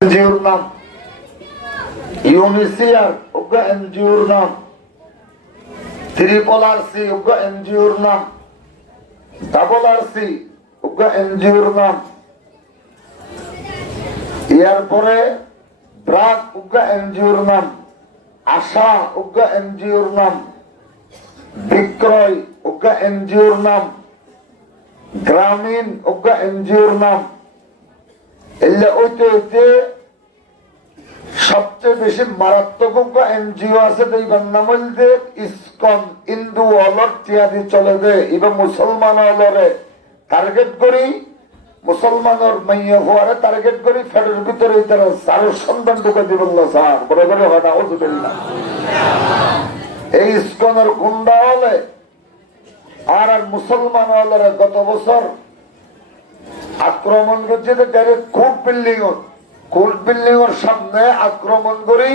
এনজিওর নাম ইউনিসিয়ার উগ্র এনজিওর নাম ট্রিপল আরসি উগ্র এনজিওর নাম ডাবল আরসি উগ্র এনজিওর নাম এরপরে ব্রাক উগ্র এনজিওর নাম আশা উগ্র এনজিওর নাম বিক্রয় উগ্র এনজিওর নাম গ্রামীণ উগ্র এনজিওর নাম এলে ওইতে সবচেয়ে বেশি মারাত্মক এনজিও আছে ইসকন হিন্দু অলর টিয়াদি চলে দে এবং মুসলমান অলরে টার্গেট করি মুসলমানের মাইয়া হওয়ারে টার্গেট করি ফেডের ভিতরে তারা সারো সন্ধান ঢুকে দিবেন স্যার বড় করে হঠাৎ হতে না এই ইসকনের গুন্ডা হলে আর মুসলমান অলরে গত বছর আক্রমণ করছে কোর্ট বিল্ডিং এর সামনে আক্রমণ করি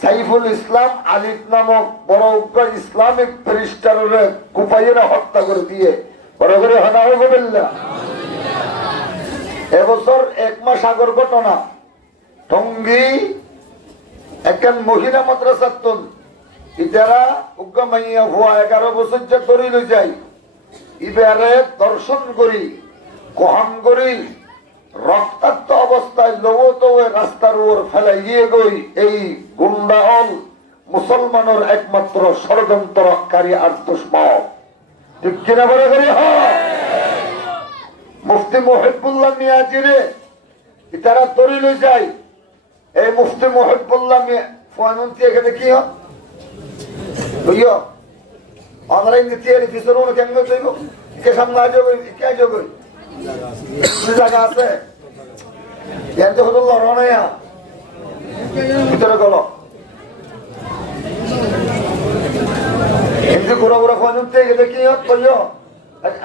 সাইফুল ইসলাম আলিফ নামক বড় উগ্র ইসলামিক ব্যারিস্টারের কুপাইয়েরা হত্যা করে দিয়ে বড় করে হনা হয়ে গেল। এবছর 1 মাস আগের ঘটনা টঙ্গী একজন মহিলা মাদ্রাসার তুল ইতারা উগ্র মাইয়া হওয়া 11 বছর যে তৈরি যায় ইবারে দর্শন করি কোহাম করি রক্তাক্ত অবস্থায় লোত রাস্তার উপর ফেলাইয়ে গই এই গুন্ডাহল মুসলমানের একমাত্র ষড়যন্ত্রকারী আর দুশ্মন ঠিক কিনা বলে করি মুফতি মুহিবুল্লাহ মিয়াজিরে তারা তরি লই যায় এই মুফতি মুহিবুল্লাহ মিয়াজি এখানে কি হয় বুঝিও আমরা ইন্দিয়ারি পিছনে কেন যাইব কে সামনে আজ কে যাবে জায়গা আছে ভিতরে গেল এমনি ঘোরা ঘোরা ফোন গেলে কি কইও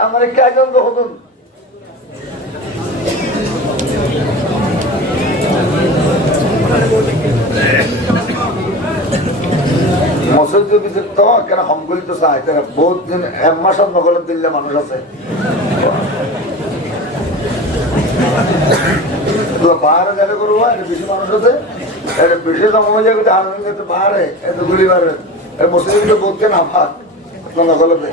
আমার কয়জন হতুন মসজিদ ভিতর তো কেন হমগুলি তো চাই বহুত দিন 1 মাস নগলের দিল্লি মানুষ আছে বাহারে যাবে করবো বেশি মানুষ আছে বেশি জমা যাবে বাহারে এত গুলি বাহারে মসজিদ বলতে না ভাত নগলতে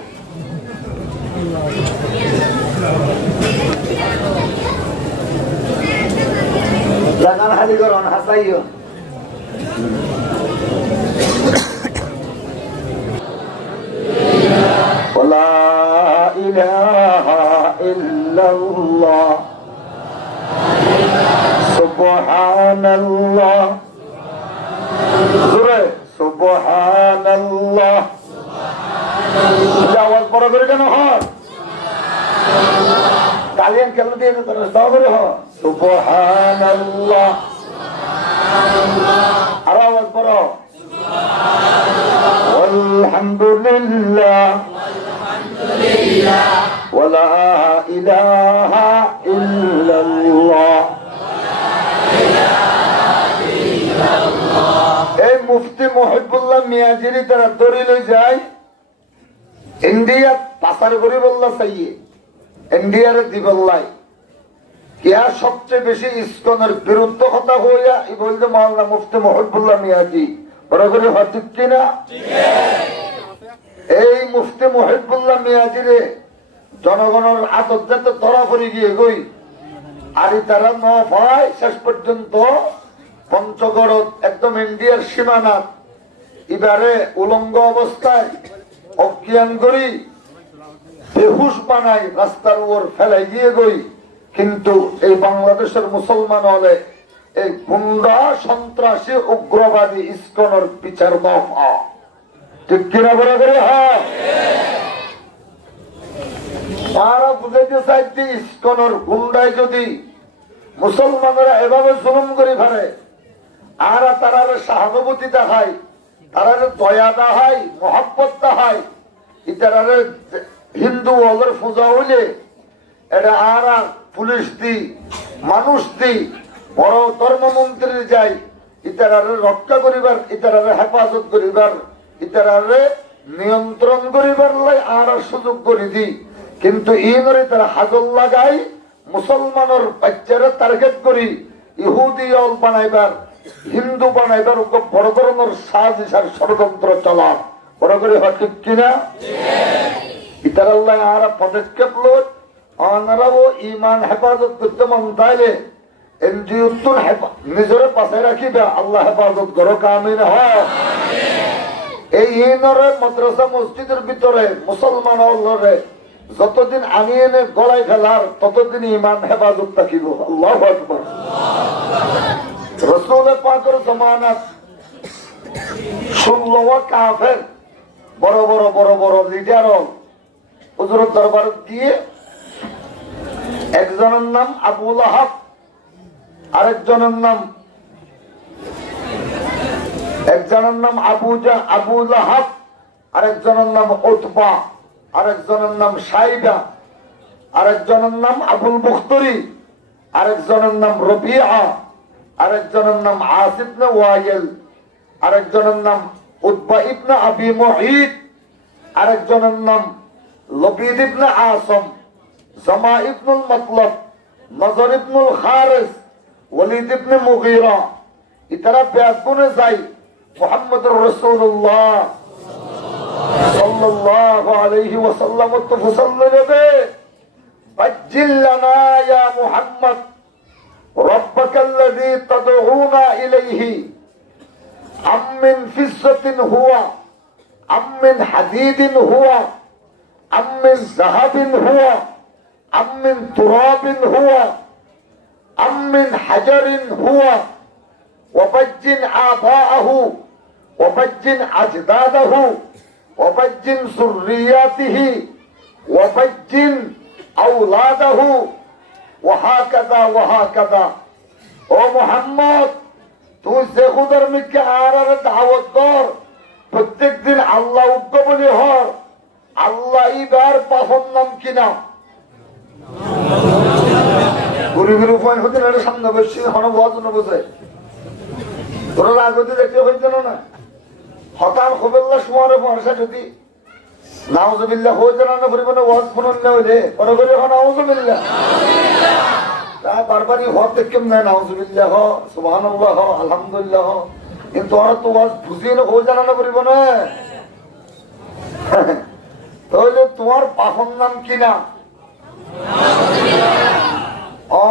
লাগান হাজি করন হাসাইও লা ইলাহা ইল্লাল্লাহ সুবহানাল্লাহ জোরে সুবহানাল্লাহ আওয়াজ বড় করে কেন হয় তালিয়ান কেন দিয়ে দাও করে হয় সুবহানাল্লাহ আর আওয়াজ বড় আলহামদুলিল্লাহ ওয়ালা ইলাহা ইল্লাল্লাহ। এই মুফতি মুহিবুল্লাহ মিয়াজিরি তারা দড়ি লই যায় ইন্ডিয়া পাচার করি বললা চাইয়ে ইন্ডিয়ারে দিবল্লাই ইয়া সবচেয়ে বেশি ইসকনের বিরুদ্ধ কথা হইয়া ই বলতে মাওলানা মুফতি মুহিবুল্লাহ মিয়াজি বড় করে হচ্ছে কিনা এই মুফতি মুহিবুল্লাহ মিয়াজিরে জনগণের আদত যাতে ধরা পড়ে গিয়ে গই আর তারা ন পায় শেষ পর্যন্ত পঞ্চগড় একদম ইন্ডিয়ার সীমানা এবারে উলঙ্গ অবস্থায় অজ্ঞান করি বেহুশ বানাই রাস্তার উপর ফেলাই গিয়ে গই কিন্তু এই বাংলাদেশের মুসলমান হলে এই গুন্ডা সন্ত্রাসী উগ্রবাদী ইসকনের বিচার দফা ঠিক কিনা বলা করে হ্যাঁ তারা বুঝাইতে চাইতে ইসকনের গুন্ডায় যদি মুসলমানেরা এভাবে জুলুম করে ফেলে আর তারা সহানুভূতি দেখায় তারা দয়া দেখায় মহব্বত দেখায় ইতারা হিন্দু ওদের পূজা হইলে এটা আর পুলিশ দি মানুষ দি বড় ধর্মমন্ত্রী যাই ইতারারে রক্ষা করিবার ইতারারে হেফাজত করিবার ইতারারে নিয়ন্ত্রণ করিবার লাই আর সুযোগ করে দি কিন্তু ইনরে তারা হাজল লাগাই মুসলমানের বাচ্চারা টার্গেট করি ইহুদি বানাইবার, হিন্দু বানাইবার খুব বড় ধরনের সাজিশ আর ষড়যন্ত্র চলা বড় করে হয়, ঠিক কিনা? ইতার আল্লাহ আর পদক্ষেপ লোক আনারাও ইমান হেফাজত করতে মন তাইলে নিজের পাশে রাখিবে, আল্লাহ হেফাজত করো, কামিন হয়। এই ইনরে মাদ্রাসা মসজিদের ভিতরে মুসলমান আল্লাহরে যতদিন আমি এনে গলায় ফেলার ততদিন ইমান হেফাজত থাকিব। আল্লাহু আকবার। রাসূল পাকের জামানাত 16 কাফের বড় বড় লিডার হুজুরের দরবারে দিয়ে একজনের নাম আবু লাহাব, আরেকজনের নাম আবু লাহাব, আরেকজনের নাম উতবা, আরেকজনের নাম সাইবা, আরেকজনের নাম আবুল বুখতরি, আরেকজনের নাম রবিআ, আরেকজনের নাম আসিফ ইবনে ওয়াইল, আরেকজনের নাম উতবা ইবনে আবি মুঈত, আরেকজনের নাম লবিদ ইবনে আসম, জামা ইবনুল মাতলাব, নজর ইবনুল খারিস, ওয়ালিদ ইবনে মুগীরা। ইতারা ব্যাগুনে যাই মুহাম্মদুর রাসূলুল্লাহ সাল্লাল্লাহু আলাইহি ওয়াসাল্লাম তফসল্লাবে বাজ্জিল লানা ইয়া মুহাম্মদ রাব্বাকাল্লাযী তাদউনা ইলাইহি আমিন ফিজ্জাতিন হুয়া আমিন হাদীদিন হুয়া আমিন যাহাবিন হুয়া আমিন তুরাবিন হুয়া আমিন হাজারিন হুয়া وبجن آباءه وبجن أجداده وبجن ذرياته وبجن أولاده وهكذا وهكذا. ও মুহাম্মদ, তুই যে খুদার মিকে আর দাওয়াত দর, প্রত্যেক দিন আল্লাহ উগ্র বলি হর, আল্লাহ ইবার পাফন নাম কিনা গুরু গুরু পয়েন্ট হতে না সামনে বসছি হন ওয়াজ না বোঝায় তোরা রাগতি দেখতে হইতো না হঠাৎ খবরলা সময় পয়সা যদি নাউজুবিল্লাহ হইতো না পরিমাণে ওয়াজ শুনুন না হইলে পরে করে এখন নাউজুবিল্লাহ তা বারবারই হওয়ার দেখেম না নাউজুবিল্লাহ সুবহানাল্লাহ আলহামদুলিল্লাহ, কিন্তু ওরা তো ওয়াজ বুঝিয়ে না হয়ে জানা না পরিব না। তাহলে তোমার বাপন নাম কিনা?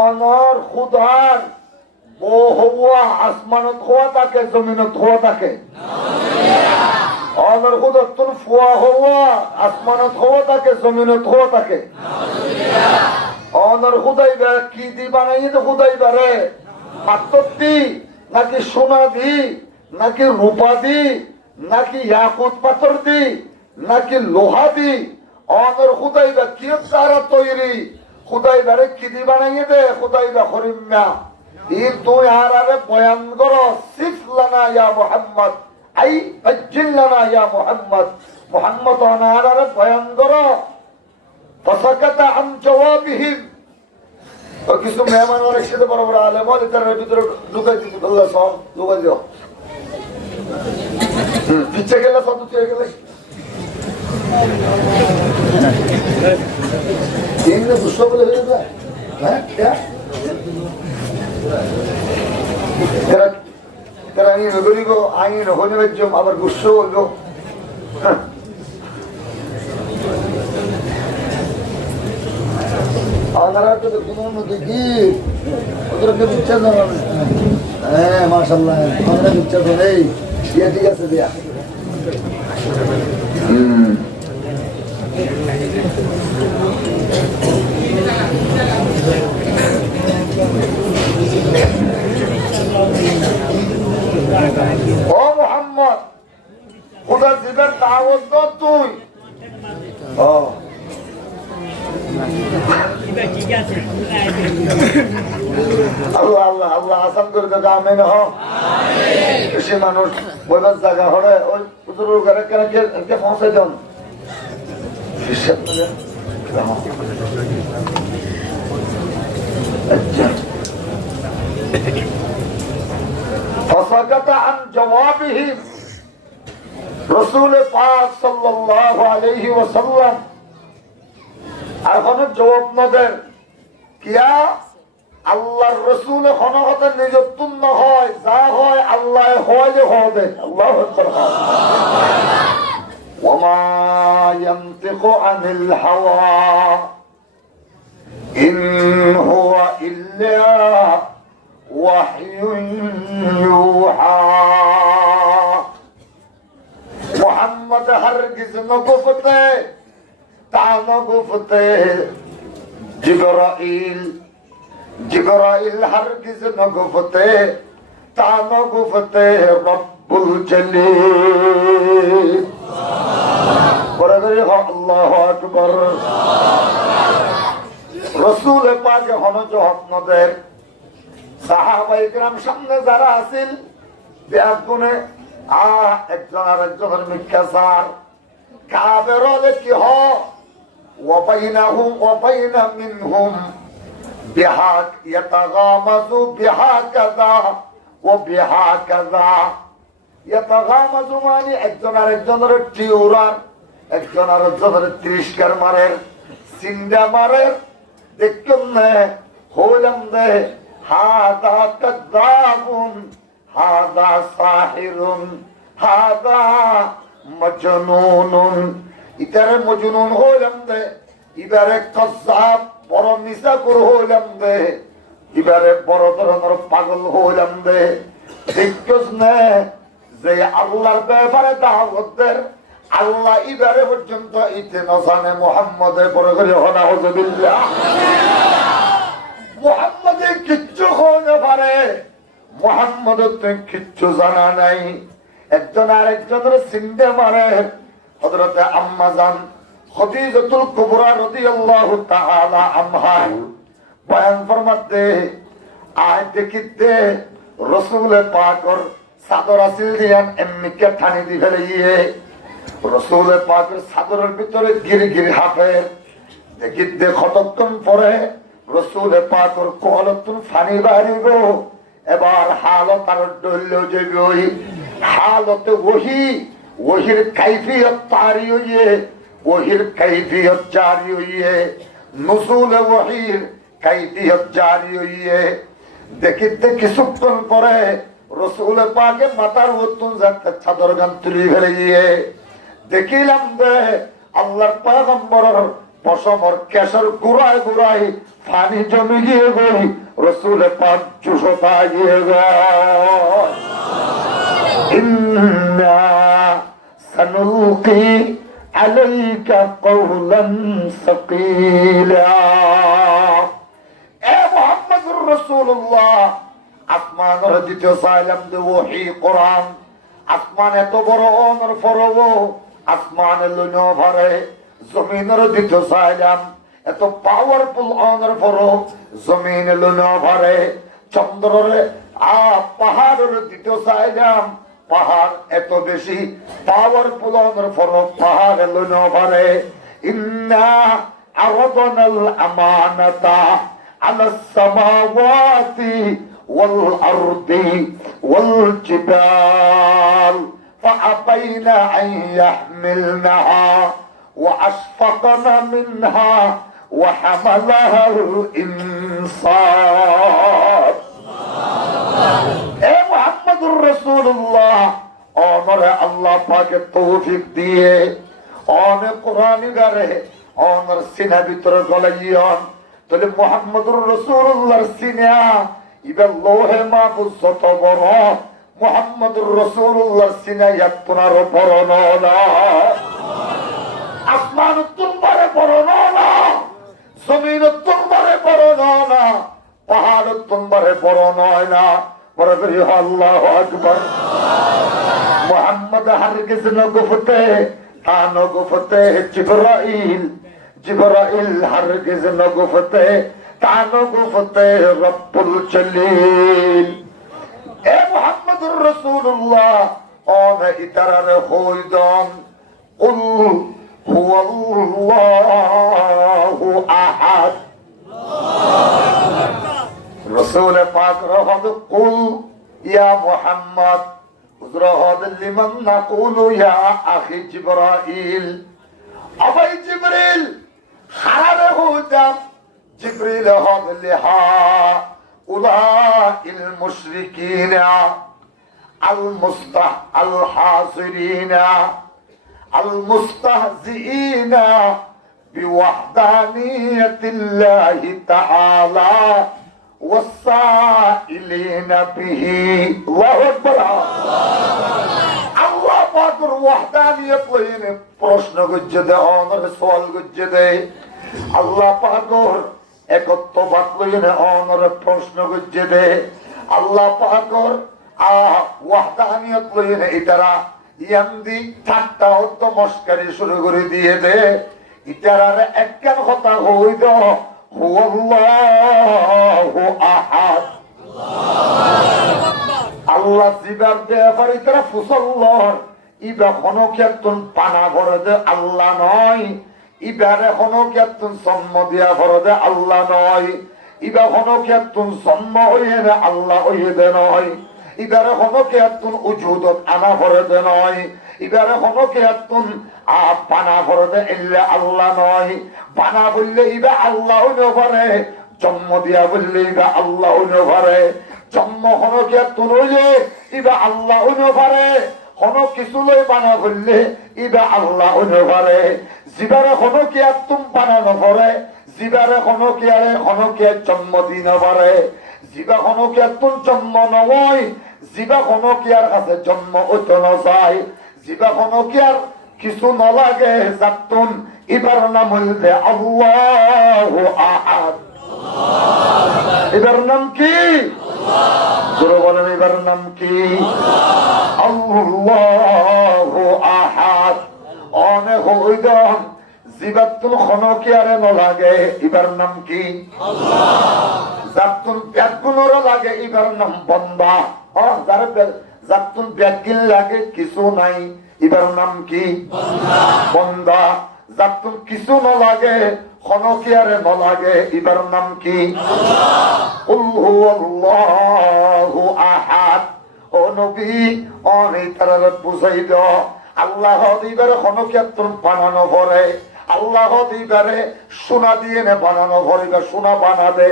অনর খুদার ও হওয়া আসমানত হওয়া থাকে, জমিনত হওয়া থাকে। অনর খুদার তোর ফুয়া হওয়া আসমানত হওয়া থাকে, জমিনত হওয়া থাকে। অনর খুদাই কি দি বানাই খুদাই বারে পাথর দি নাকি সোনা দি নাকি রূপা দি নাকি ইয়াকুত পাথর দি নাকি লোহা দি? অনর খুদাই বা কি দ্বারা তৈরি? খুদাই বারে কি দি বানাই দে? খুদাই বা হরিম্যা তুই আর আরে বয়ান করো সিফলানা ইয়া মুহাম্মদ, আই বাজ্জিলানা ইয়া মুহাম্মদ। মুহাম্মদ আর আরে বয়ান করো। ফাসাকাতা আন জওয়াবিহিম। ও কিছু মেহমান অনেক সাথে বড় বড় আলেম হলে তার ভিতরে ঢুকাই দিতে বললা সব ঢুকাই দিও। পিছে গেলে সব চলে গেলে এমনি দুঃখ বলে হয়ে যায়। হ্যাঁ তারা আইন গরিব আইন হলে আবার গুস্ব হইল। আপনারা তো কোনো দেখি ওদেরকে বিচ্ছেদ হ্যাঁ মাশাল্লাহ আমরা বিচ্ছেদ নেই ঠিক আছে দিয়া ও মুহাম্মদ খোদা দিদার দাওয়াত দাও তুই। ও আল্লাহ আল্লাহ আল্লাহ আসাম করে দাদা আমিন হ। সে মানুষ বইবার জায়গা হলে ওই হুজুরের ঘরে কেন পৌঁছাই দেন আচ্ছা فسكت عن جوابهم رسول পাক সাল্লাল্লাহু আলাইহি ওয়াসাল্লাম এখনো জবাব না দেন। কিয়া আল্লাহর রসুল হনহতে নিজত্তুন্ন হয়, যা হয় আল্লাহ হয় যে হবে। আল্লাহু আকবার। ওয়ামা ইয়ানতিকু আনিল হাওয়া ইন হুয়া ইল্লা ওয়াহয়ুন ইউহা। মুহাম্মদ হরগিজ নগুফতে তা নগুফতে জিবরাইল, জিবরাইল হরগিজ নগুফতে তা নগুফতে রব্বুল জলিল। বলে করে আল্লাহু আকবার। রাসূল পাক হন জহন্নদের সাহাবায়ে কেরাম সামনে যারা আছেন বেআগুনে একজন আর একজনের মিথ্যাচার কাবের হলে কি হয় ওয়াবাইনাহুম ওয়াবাইনা মিনহুম বিহাক ইয়াতাগামাযু বিহাকাযা ওয়া বিহাকাযা। ইয়াতাগামাযু মানে একজন আর একজনের টিউরার, একজন আর একজনের তিরস্কার মারে, সিন্ডা মারে। দেখুন না হইলাম দে হাদা কাযাবুন হাদা সাহিরুন হাদা মজনুনুন। ইতারে মজনুন হইলাম দে, ইবারে কাযাব বড় মিসাকুর হইলাম দে, ইবারে বড় ধরনের পাগল হইলাম দে। দেখছস না যে আল্লাহর ব্যাপারে দাওয়াতের আল্লাহ ইবারে পর্যন্ত ইতে নজানে মুহাম্মদে বড় করে হনা হুজুবিল্লাহ। মুহাম্মদে কিচ্ছু হতে পারে, মুহাম্মদের তো কিচ্ছু জানা নাই। একজন আর একজনের সিন্ডে মারে। হযরতে আম্মা জান খাদিজাতুল কুবরা রাদিয়াল্লাহু তাআলা আনহা বয়ান ফরমাতে আয় দেখিতে রাসূল পাকর চাদর আসিল দিয়ান এমনিকে ঠানি দি ফেলিয়ে রাসূল পাকের চাদরের ভিতরে গিরি গিরি হাফে দেখিতে কতক্ষণ পরে রাসূল পাকের কলতুন ফানি বাড়িব। এবার হালত আর ডললেও যাবে ওই হালতে ওহির কাইফিয়ত তারি হইয়ে, ওহির কাইফিয়ত জারি হইয়ে, নুজুলে ওহির কাইফিয়ত জারি হইয়ে। দেখিতে কিছুক্ষণ পরে রাসূল পাকের মাথার উত্তম যাতে চাদর গান তুলি ফেলে গিয়ে দেখিলাম যে আল্লাহর পয়গম্বরের পশমর কেশর গুড়ায় গুড়ায় পানি জমে গিয়ে গই রাসূল পাক চুষতা গিয়ে গয়। ইন্না সানুলকি আলাইকা কওলান সাকিলা। এ মুহাম্মদুর রাসূলুল্লাহ, আসমানের দ্বিতীয় সালাম দে ওহী কোরআন। আসমান এত বড় অনর ফরব, আসমানের লুনো ভরে। জমিনের দ্বিতীয় সালাম এত পাওয়ারফুল অনর ফরব, জমিনের লুনো ভরে। চন্দ্রের পাহাড়ের দ্বিতীয় সালাম, পাহাড় এত বেশি পাওয়ারফুল অনর ফরব, পাহাড়ের লুনো ভরে। ইন্না আরাদনাল আমানাতা আলাস সামাওয়াতি والأرض والجبال فأبين أن يحملنها وأشفقن منها وحملها الإنسان. এ মুহাম্মদুর রাসূলুল্লাহ, ওমরে আল্লাহ পাকের তৌফিক দিয়ে ওনে কোরআনি গারে ওনর সিনা ভিতরে গলাইয়ন। তাহলে মুহাম্মদুর রাসূলুল্লাহর সিনা ইবা লোহে মাহফুজ যত বড়, মুহাম্মদুর রাসূলুল্লাহর সিনা ইয়াতনার বড় না। আসমান তুমবারে বড় না, জমিন তুমবারে বড় না, পাহাড় তুমবারে বড় নয় না। বড় করে আল্লাহু আকবার। মুহাম্মদ হরগিজ নগুফতে তা নগুফতে জিবরাইল, জিবরাইল হরগিজ নগুফতে তা নগুফতে রব্বুল জলিল। এ মুহাম্মদুর রাসূলুল্লাহ, ওনে ইতারারে হইদন কুল হুয়াল্লাহু আহাদ। রাসূল পাক রহদ কুল ইয়া মুহাম্মদ রহদ লিমান নাকুলু ইয়া আখি জিবরাইল। আবাই জিবরিল হারারে হইতাম, জিবরিল হদ লিহা উলাইল মুশরিকিনা আল মুস্তাহ আল হাসিরিনা আল মুস্তাহজিইনা বিওয়াহদানিয়াতিল্লাহি তাআলা ওয়াসাইলিনা বিহি। আল্লাহু আকবার। আল্লাহ পাকের ওয়াহদানিয়ত লইনে প্রশ্ন করছে দে, অনর সওয়াল করছে দে। আল্লাহ পাকের একত্ববাদ লইনে অনর প্রশ্ন করছে দে। আল্লাহ পাকের ওয়াহদানিয়ত লইনে ইতারা ইয়ান্দি ঠাট্টা অদ্দ মস্কারি শুরু করে দিয়ে দে। ইতারার একখান কথা হই দ, হুয়াল্লাহু আহাদ। আল্লাহ জিবার ব্যাপারে তারা ফুসল্লর ইবা কোনো কেতন পানা ভরে দে আল্লাহ নয়, ইবারে কোনো কেতন জন্ম দিয়া ভরে দে আল্লাহ নয়, ইবা কোনো কেতন জন্ম হইয়ে দে আল্লাহ হইয়ে দে নয়, ইবারে কোনো কেতন উজুদত আনা ভরে দে নয়, ইবারে কোনো কেতন পানা ভরে দে ইল্লা আল্লাহ নয়। পানা বললে ইবা আল্লাহ হইতে পারে, জন্ম দিয়া বললে ইবা আল্লাহ হইতে পারে। জন্ম হনো কে তুলে ইবা আল্লাহ হইতে পারে, হনো কিছু লই বানা বললে ইবা আল্লাহ হইতে পারে। জিবারে হনো কি আর তুম বানানো পারে, জিবারে হনো কি আরে হনো কি জন্ম দিন পারে। জিবা হনো কি আর তুম জন্ম নয়, জিবা হনো কি আর কাছে জন্ম হইতে না যায়। জিবা হনো কি আর কিছু নলাগে যাতুন ইবার নাম হইলে আল্লাহু আহাদ। এবার নাম কি? জোরে বলেন, এবার নাম কি? আল্লাহু আহাদ। অনেক হইদম জিবাতুল খনকিয়ারে নলাগে এবার নাম কি? জাতুল ব্যাগুনর লাগে এবার নাম বন্দা। যারা জাতুল ব্যাগিল লাগে কিছু নাই এবার নাম কি? বন্দা। জাতুল কিছু নলাগে খনকিয়ারে নলাগে এবার নাম কি? কুল হুয়াল্লাহু আহাদ। ও নবী অনেক তারা বুঝাই দাও, আল্লাহ দিবারে খনকিয়াতুন বানানো পরে, আল্লাহ দিবারে সোনা দিয়ে নে বানানো পরে, সোনা বানাবে।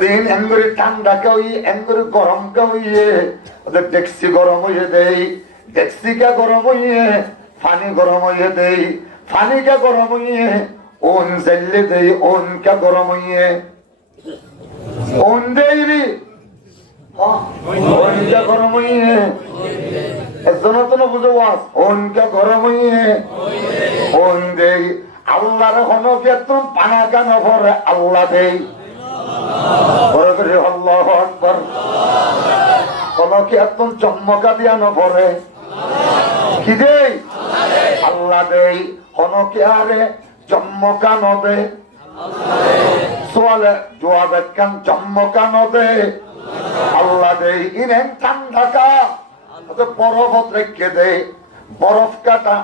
দিন এঙ্গুরি ঠান্ডা কেউই এঙ্গুরি গরম কেউইয়ে ওদের ডেক্সি গরম হইয়ে দেই, ডেক্সিকা গরম হইয়ে পানি গরম হইয়ে দেই, পানিকা গরম হইয়ে ওন জ্বালিয়ে দেই, ওনকা গরম হইয়ে ওন দেই, ওনকা গরম হইয়ে এজন্য তো না বুঝো ওয়াজ, ওনকা গরম হইয়ে ওন দেই। আল্লাহর হনো কেতন পানা কেন ভরে আল্লাহ দেই। আল্লাহু আকবার। হনো কেতন চম্মকা দিয়া নভরে কি দেই? আল্লাহ দেই। হনো কে আরে চম্মকা নদে সোয়ালে জবাব একখান চম্মকা নদে আল্লাহ দেই। ইনেন ঠান্ডাকা বরফত রেখে দে, বরফ কাটা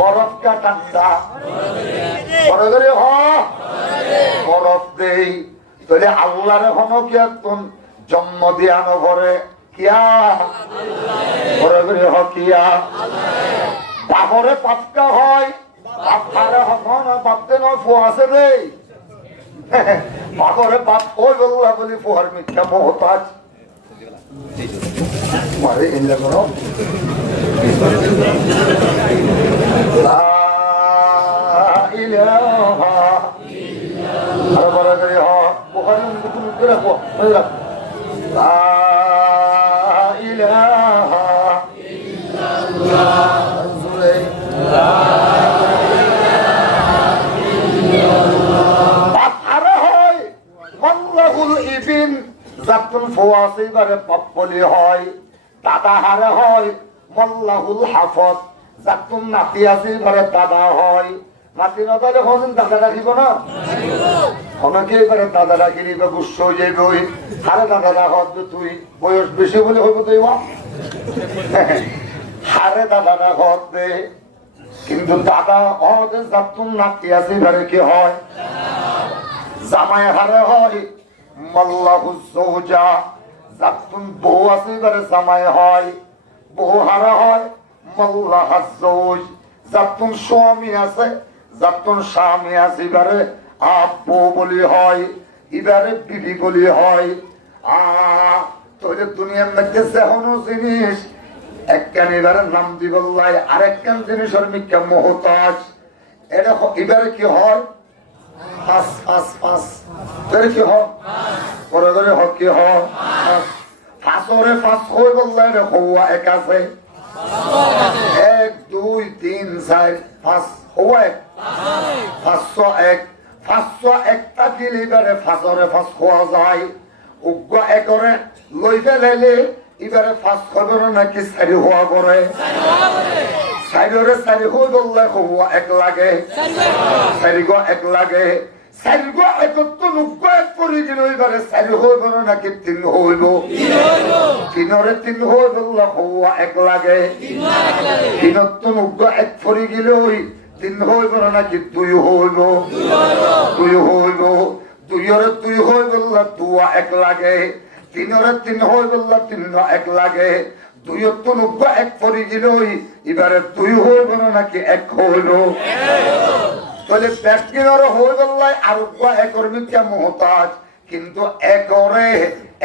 বরফ কা ঠান্ডা বরফ দেই। তাহলে আল্লাহরে হনো কি একদম জন্ম দিয়ানো ভরে কিয়া কিয়া বাবরে পাতকা হয়, বাপতে নয় ফো আছে রে বাবরে পাপ ওই বললা বলি ফোহার মিথ্যা মহতাজ মারে এনলে করো আর বড় করে হ পোখারি তুমি রাখো দাদা হারে হয় মল্লাহুল হাফত, যাতুন নাতি আছে ঘরে দাদা হয়। নাতি নতালে কোনদিন দাদা রাখিব না, অনেকে এবারে দাদা রাখিলি বা গুস্স হয়ে যাবে। ওই হারে দাদা রাখত তুই বয়স বেশি বলে হইব তুই হারে দাদা রাখত দে। কিন্তু দাদা হতে যাতুন নাতি আছে ঘরে কি হয়? জামাই হারে হয় মল্লাহুল জৌজা, যাতুন বউ আছে ঘরে জামাই হয়। বউ হারা হয় মল্লাহুল জৌজ, যাতুন স্বামী আছে যখন স্বামী আছে এবারে আব্বু বলি হয়, এবারে বিবি বলি হয়। তোরে দুনিয়ার মধ্যে যেহন জিনিস একখান এবারে নাম দিবল্লাই, আরেকখান জিনিসের মিথ্যা মোহতাজ। এটা এবারে কি হয়? পাঁচ পাঁচ পাঁচ কি হয়? পরে করে হক কি হয়? ফাঁসরে ফাঁস হয়ে বললে হওয়া এক আছে, 1 2 3 4 5 হওয়া এক 501। 501টা দিলে এবারে ফাঁসরে ফাঁস খোয়া যায়। উগ্র একরে লই ফেলাইলে এবারে ফাঁস খবর নাকি সারি হওয়া করে, সাইডরে সারি হয়ে বললে হওয়া এক লাগে, সারি গো এক লাগে। সারি গো একত্র উগ্র এক পরি দিল এবারে সারি হয়ে বলো নাকি 3 হইব, 3রে 3 হয়ে বললে হওয়া এক লাগে। 3ত্ব উগ্র এক পরি গেল ওই 3 হইব নাকি 2 হইব, 2 হইব। 2রে 2 হয়ে বললে 2 এক লাগে। 3রে 3 হয়ে বললে 3 এক লাগে। 2ত্ব উগ্র এক পরি গেল এবারে 2 হইব নাকি 1 হইল। তাহলে ব্যক্তিরও হয়ে বললাই আরোগ্য একর মিথ্যা মোহতাজ, কিন্তু একরে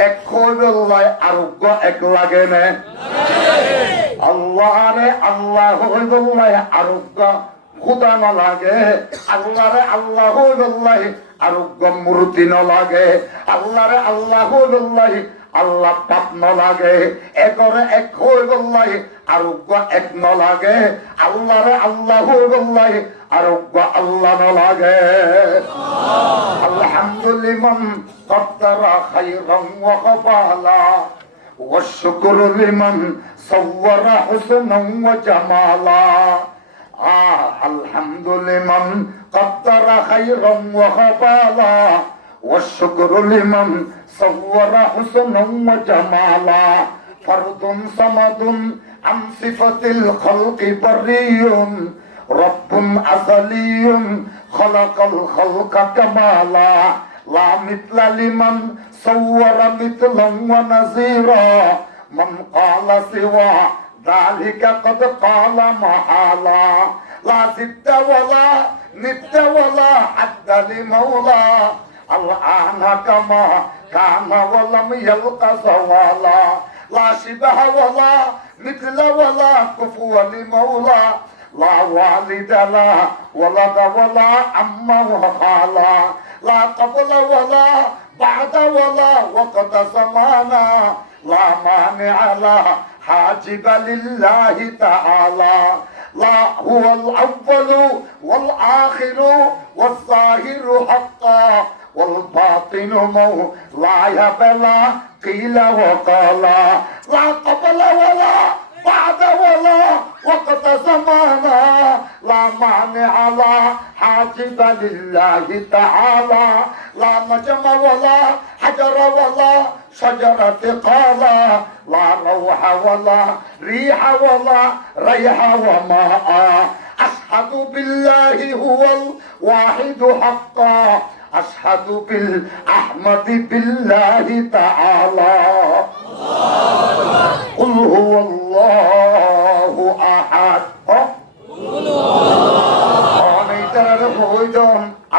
এক হয়ে বললাই আরোগ্য এক লাগে না। আল্লাহরে আল্লাহ হয়ে বললাই আরোগ্য খুদা না লাগে, আল্লাহরে আল্লাহ হয়ে বললাই আরোগ্য মূর্তি না লাগে, আল্লাহরে আল্লাহ হয়ে বললাই আল্লাহ পাপ ন লাগে। একরে এক হয়ে বললাই আরোগ্য এক ন লাগে, আল্লাহরে আল্লাহ হয়ে বললাই আরোগ্য আল্লাহ ন লাগে। আলহামদুলিল্লাহ কদ্দারা খায়রান ওয়া কবালা ওয়া শুকরু লিমান সাওয়ারা হুসনান ওয়া জামালা। আলহামদুলিল্লাহ কদ্দারা খায়রান ওয়া কবালা ওয়া শুকরু লিমান সাওয়ারা হুসনান ওয়া জামালা। ফারদুন সামাদুন আন সিফাতিল খালকি বারিয়ুন রব্বুন আযালিয়ুন খালাকাল খালকা কামালা। লা মিথলা লিমান সাওয়ারা মিথলান ওয়া নাযীরা মান ক্বালা সিওয়া যালিকা ক্বাদ ক্বালা মাহালা। লা জিদ্দা ওয়ালা নিদ্দা ওয়ালা হাদ্দা লিমাওলা আল-আনা কামা কানা ওয়া লাম ইয়ালকা সাওয়ালা। লা শিবাহা ওয়ালা মিথলা ওয়ালা কুফুয়া লিমাওলা। লা ওয়ালিদা লা ওয়ালাদা ওয়ালা আম্মা ওয়া খালা। লা ক্বাবলা ওয়ালা বা'দা ওয়ালা ওয়াকতা জামানা। লা মানি'a লা হাজিবা লিল্লাহি তাআলা। লা হুয়াল আউয়ালু ওয়াল আখিরু ওয়াজ যাহিরু হাক্কান ওয়াল বাতিনু মাওলায়া বালা কিলা ওয়া ক্বালা। লা ক্বাবলা ওয়ালা বা'দা ওয়ালা ওয়াকতা জামানা। লা মানি'a লা হাজিবা লিল্লাহি তাআলা। লা নাজমা ওয়ালা হাজারা ওয়ালা শাজারাতে ক্বালা। লা রাওহা ওয়ালা রিহা ওয়ালা রাইহা ওয়া মাআ। আশহাদু বিল্লাহি হুয়াল ওয়াহিদু হাক্কান। আশহাদু বিল আহমাদি বিল্লাহি তাআলা। কুল হুয়াল্লাহু আহাদ।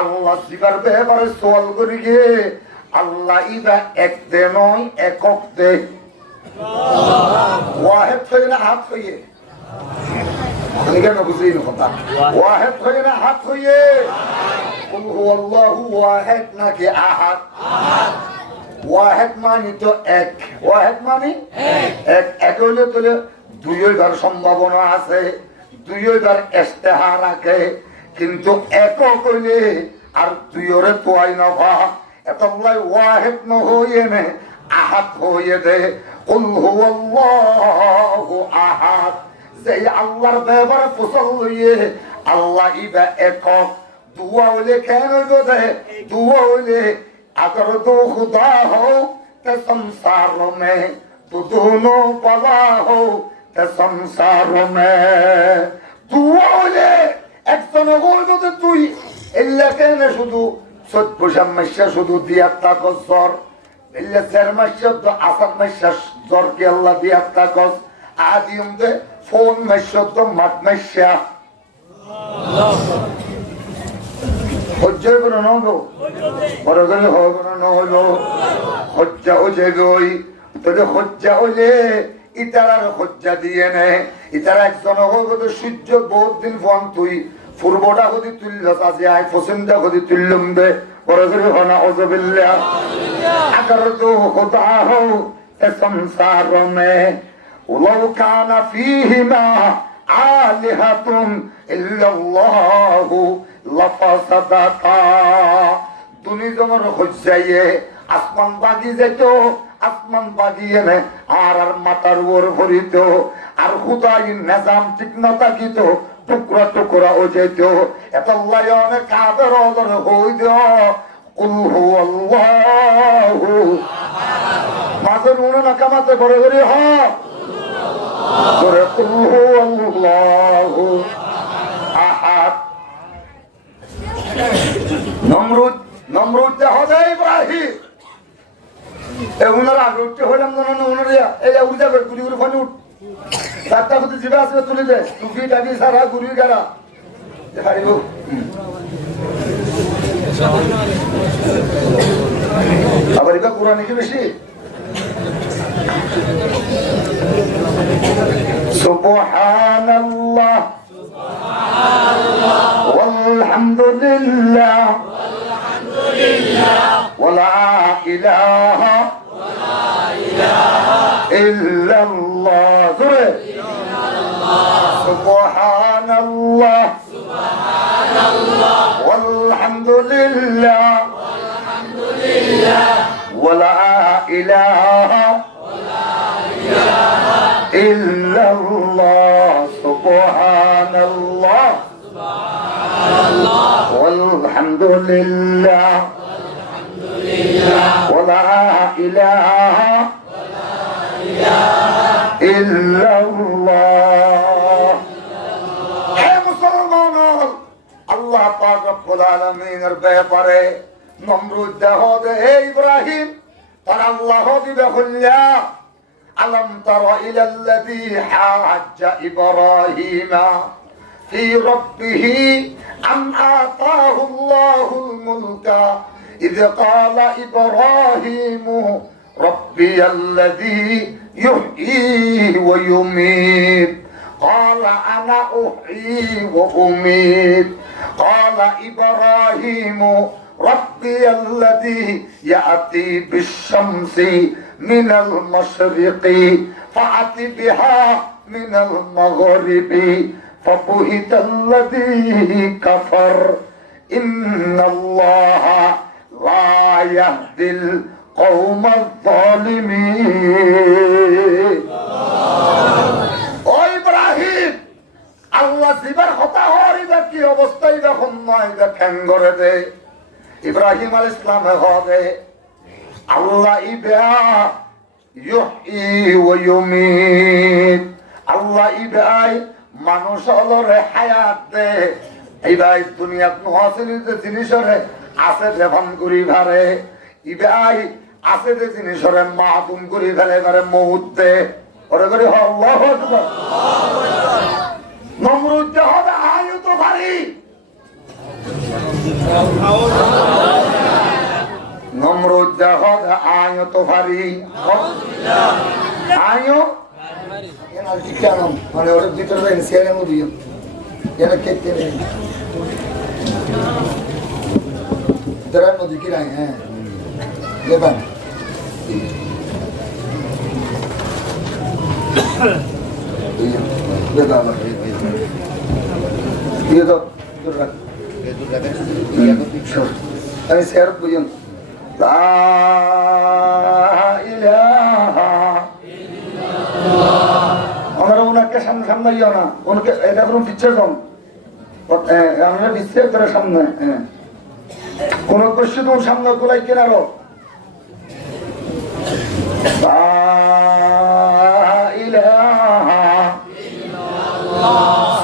আল্লাহ জিবার ব্যাপারে সওয়াল করি গে, আল্লাহ ইবা এক দে নয় একক দে। ওয়াহেদ হয়ে না হাত হইয়ে, কেন বুঝলি না কথা? ওয়াহেদ হয়ে না হাত হইয়ে। কুল হুয়াল্লাহু ওয়াহেদ নাকি আহাদ? ওয়াহেদ মানে তো এক, ওয়াহেদ মানে এক। এক হইলে তোলে 2বার সম্ভাবনা আছে, 2বার ইস্তেহার রাখে, কিন্তু একক হইলে আর 2রে তোয়াই নভা। এতলাই ওয়াহেদ ন হইয়ে নে আহাদ হইয়ে দে। কুল হুয়াল্লাহু আহাদ। যে আল্লাহর ব্যাপারে ফসল হইয়ে আল্লাহ ইবা একক। দুয়া হইলে কেন হইব দে? দুয়া হইলে अगर तू खुदा हो तो संसार में, तू दोनों बला हो तो संसार में। दुआ হইলে একজন হইব তো তুই এল্লা কেন শুধু 14 মাসে শুধু দিয়া তাকস জ্বর, এল্লা 4 মাসে তো আসাদ মাসে জ্বর কে আল্লাহ দিয়া তাকস। আদিম দে ফোন মাসে তো মাত মাসে হজ্জায় কোনো নগো বড় করে হগো নগো হজ্জা হচ্ছে গই তোদের হজ্জা হইলে ইতারার হজ্জা দিয়ে নে ইতারা একজন হগত সূর্য বহুত দিন ফোন তুই পূর্বটা হদি তুলল আজি আই পশ্চিমটা হদি তুললুম দে বড় করে হনা অজবিল্লা আগার তো খোদা হো এ সংসার মে ولو كان فيهما آلهة إلا الله لفسدتا দুনি জমর হজ্জায়ে আসমান বাগি যেত আসমান বাগিয়ে নে আর মাথার উপর ভরিত আর খুদাই নিজাম ঠিক না থাকিত টুকরা টুকরা ও যেত এত লায়নে কাদের ওদের হই দিও কুল হুয়াল্লাহু মাঝে নুনে না কামাতে বড় করে হ করে কুল হুয়াল্লাহু আহাদ নমরুদ হবে ইব্রাহিম উনার আগে উঠতে হইলাম না উনার এই উঠে যাবে গুলি গুলি ফোনে উঠ চারটা হতে জিবে আসবে তুলে দে টুপি টাপি সারা গুলি গাড়া দেখাইব আবার এটা কোরআন কি বেশি সুবহানাল্লাহ والحمد لله ولا إله إلا الله سبحان الله والحمد لله ولا إله إلا الله سبحان الله والحمد لله ولا إله إلا الله হে মুসলমান আল্লাহ পাক রব্বুল আলামিনের ব্যাপারে নমরুদ দেহ দে ইব্রাহিম তার আল্লাহ দিবে খুল্লা আলম তারা ইলাল্লাযী হাজ্জা ইব্রাহিমা في ربه أن آتاه الله الملك إذ قال إبراهيم ربي الذي يحيي ويميت قال أنا أحيي وأميت قال إبراهيم ربي الذي يأتي بالشمس من المشرق فأت بها من المغرب فبهت الذي كفر إن الله لا يهدي القوم الظالمين ও ইব্রাহিম আল্লাহ জিবার কথা হরিবা কি অবস্থায় দেখুন নয় দেখেন করে দে ইব্রাহিম আলাইহিস সালাম হবে আল্লাহ ইবা ইউহি ওয়া ইউমিত আল্লাহ ইবাই মানুষ অলরে হায়াত দে এইবাই দুনিয়াত নহসিনি যে জিনিসরে আছে দেবন করি ভারে ইবাই আছে যে জিনিসরে মাহতুম করি ফেলে এবারে মুহূর্তে ওরে করে আল্লাহু আকবার নমরুদ হবে আয়ু তো ভারী নমরুদ হবে আয়ু তো ভারী আয়ু Yana dikkanım. Hani orada bitirmeyin, seyren oluyor. Yana kettirin. Deren o dikiren, he. Leban. Leban bak. İyi de, dur bak. Dur bak. İyi de. Hani seyret buyun. La ilaha আমরা ওনাকে সামনে সামনে ইয়ে না ওনাকে এটা কোনো পিছিয়ে যান আমরা পিছিয়ে করে সামনে কোন কষ্ট তো সামনে গোলাই কেনারো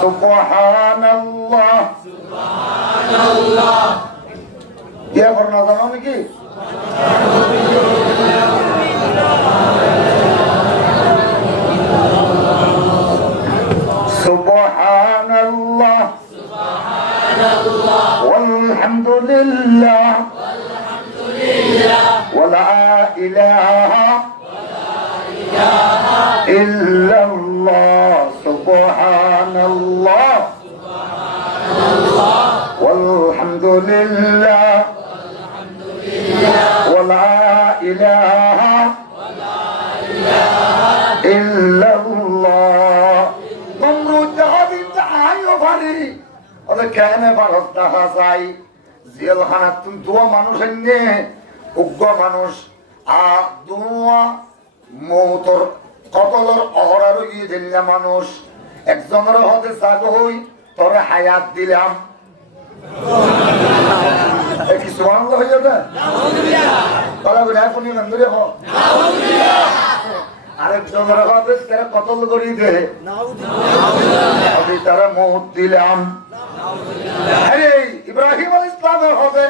সুবহানাল্লাহ ইয়া করনা জানো নাকি سبحان الله والحمد لله ولا إله إلا الله سبحان الله والحمد لله ولا إله إلا الله نمرود جهادي تعايو فاري هذا كان فرض تحاساي زيال خانات تنتوا মানুষ এনে উগ্র মানুষ দুয়া মৌতর কতলর অহরার গিয়ে দিল্লা মানুষ একজনের হতে সাগো হই তোরে হায়াত দিলাম কি সুবহানাল্লাহ হয়ে যাবে তাহলে বলে আপনি মন্দিরে হো আরেকজনের হতে তারা কতল করি দে আমি তারা মৌত দিলাম আরে ইব্রাহিম আলাইহিস সালামের হবে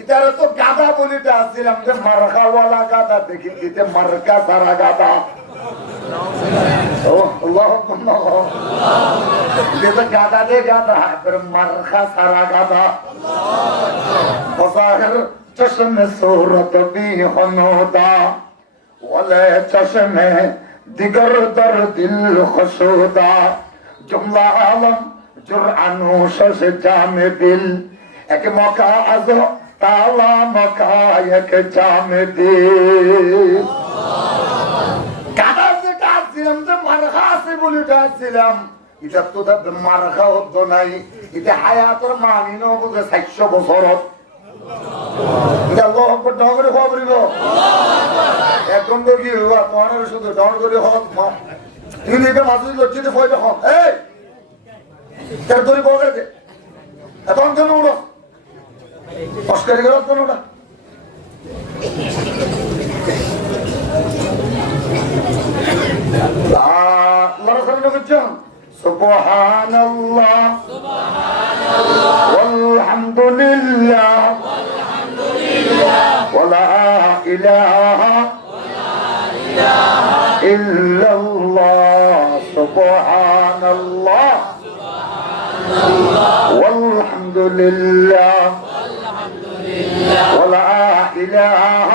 ইতারে তো গাদা বলিটা আসছিলাম যে মারখাওয়ালা গাদা দেখি দিতে মারকা সারা গাদা ও আল্লাহ আল্লাহ এটা গাদা দে গাদা আর মারখা সারা গাদা বসার চশমে सूरत भी হনদা ওয়ালা চশমে দিগর দর দিল খসুদা জুমলা আলম জুরআনু শশ জামে দিল এক মকা আজ তালা মকা এক জামে দিল গাদা যেটা ছিলাম যে মারখা আছে বলে ডাকছিলাম এটা তো মারখা হতো নাই এটা হায়াতের মানি ন বুঝে 400 বছর এটা আল্লাহু আকবার ডগরে খবরিব একদম কি হওয়া তোমার শুধু ডর করে হক তুই এটা মাঝে লজ্জিত ফয়দা হক এই তার ধরে বগরে দে এখন কেন উড়ো অস্কারি গেল কেন ওটা سبحان الله والحمد لله ولا إله إلا الله سبحان الله والحمد لله ولا إله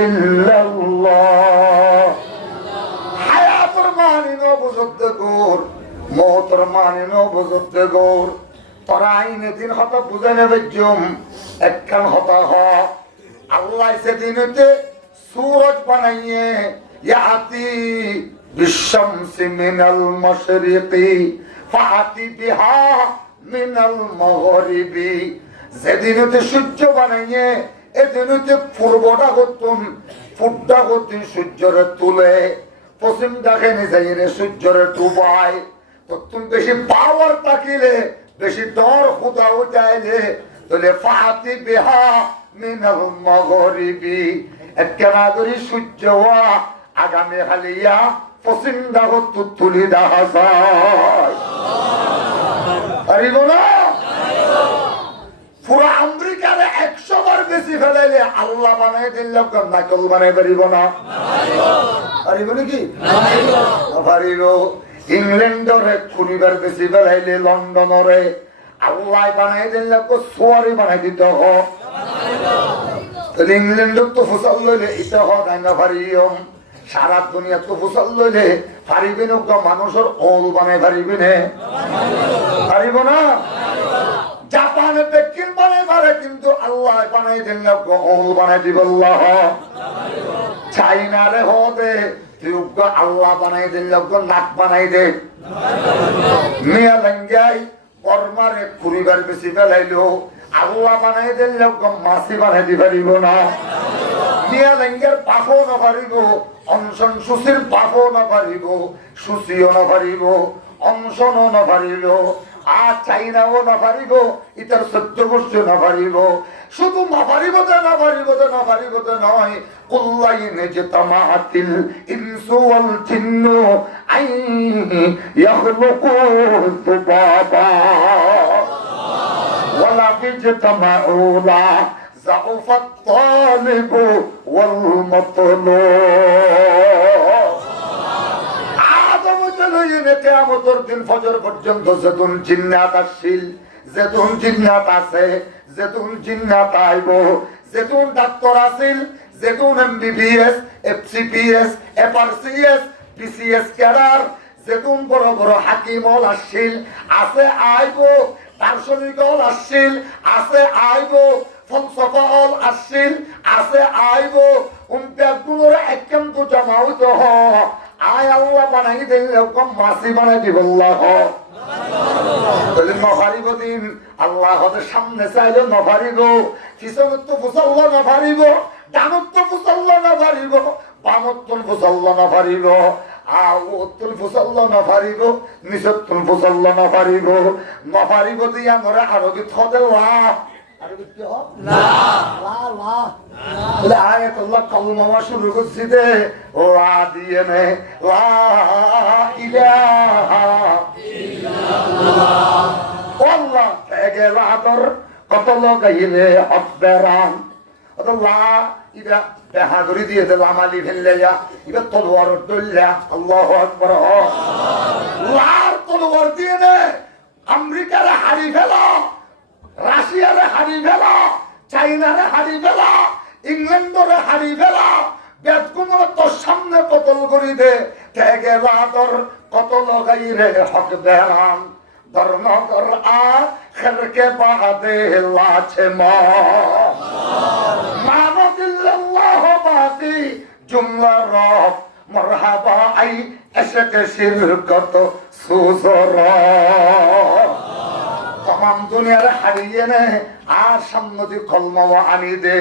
إلا الله হায়াতের মানে নবজত গোর মওতের মানে নবজত গোর তোরা আইনে দিন কথা বুঝে নেবে জম একখান হতা হ আল্লাহ সেদিনতে সূরজ বানাইয়ে ইয়াতি বিশামসি মিনাল মাশরিকি ফাতি বিহা মিনাল মাগরিবি যেদিনতে সূর্য বানাইয়ে এদিনতে পূর্বটা করতুম ফুটটা করতুম সূর্যের তুলে পশ্চিম দেখেনি যাইরে সূর্যের ডুবায় তো তুমি বেশি পাওয়ার তাকিলে বেশি ডর খুদা উঠাইলে তাহলে ফাতি বিহা মিনাল মাগরিবি একখানা করি সূর্য আগামী হালিয়া পশ্চিম দাগত তুলি দেখা যায় পারিব না পুরো আমেরিকার 100 বার বেশি ফেলাইলে আল্লাহ বানাই দিল নাকল বানাই পারিব না পারিব নাকি পারিব ইংল্যান্ডরে 20 বার বেশি ফেলাইলে লন্ডনরে আল্লাহ বানাই দিল সোয়ারি বানাই দিত হোক ইংল্যান্ডের তো ফুসাল লইলে এটা হোক না পারিও সারা দুনিয়া তো ফুসাল লইলে পারিবেন মানুষের ওল বানাই পারিবেন পারিব না জাপানে বেকিন বানাই পারে কিন্তু আল্লাহ বানাই দিল ওল বানাই দিব আল্লাহ চাইনারে হতে তুই আল্লাহ বানাই দিল নাক বানাই দে মিয়া লঙ্গাই কর্মারে 20 বার বেশি ফেলাইলো আল্লাহ বানাই দিল মাছি বানাই দি পারিব না মিয়া লঙ্গার পাখও না পারিব অনশন সুশীর পাখও না পারিব সুশীও না পারিব অনশনও না পারিব আর চাইনাও না পারিব ইতার 14 বছর না পারিব শুধু না পারিব না পারিব না পারিব নয় কুল্লাইনে যে তামাতিল ইনসু ওয়াল জিন্নু আই ইয়াখলুকু তুবাবা ওয়ালা বিজতামাউলা যাউফাত তালিবু ওয়াল মাতলুব কিয়ামতের দিন ফজর পর্যন্ত যতন জিন্নাত আসছিল যেতুন জিন্নাত আছে, যেতুন জিন্নাত আইব, যেতুন ডাক্তার আছিল, যেতুন MBBS, FCPS, FRCS, PCS cadre, যেতুন বড় বড় হাকিমল আসছিল, আছে আইব, দার্শনিকল আসছিল, আছে আইব, ফলসফাল আসছিল, আছে আইব, উম্পেগুলোর একান্ত জমা হইতে হ, আয় আল্লাহ বানাই দিল এরকম মাসি বানাই দিব আল্লাহ। নফারিব দিন আল্লাহ সামনে চাইলে নফারিব, পিছনের তো ফুসাল্ল নফারিব, ডানত তো ফুসাল্ল নফারিব, বামত্তন ফুসাল্ল নফারিব, আউত্তন ফুসাল্ল নফারিব, নিচত্তন ফুসাল্ল নফারিব। নফারিব দিয়া মরে আরবি থদে লাভ, আরবি কি হব না লা লা বলে আয়াতুল্লাহ কলমা শুরু করছি দে লা দিয়ে নে, লা ইলাহা ইল্লাল্লাহ। আল্লাহ থেকে লাদর কত লাগাইলে হব্বেরান, অত লা ইদা বেহাদুরি দিয়ে দে লামালি ফেললে যা ইবা তলোয়ার দল্লা, আল্লাহু আকবার। লার তলোয়ার দিয়ে নে আমেরিকারে হারি ফেলা, রাশিয়ারে হারি ফেলা, চাইনারে হারি ফেলা, ইংল্যান্ডরে হারি ফেলা, বেদগুলোর তোর সামনে পতল করি দে, থেকে লাদর কত লাগাই রে হক বেরাম, ধর্মকর আখেরকে বাদে লাছে মা মানদিল্লাহ বাকি জুমলা রব মরহাবা আই এসকে শিরকত সুজর। तमाम दुनियार हारिए ने আর সামনে দি কলমা আনি দে,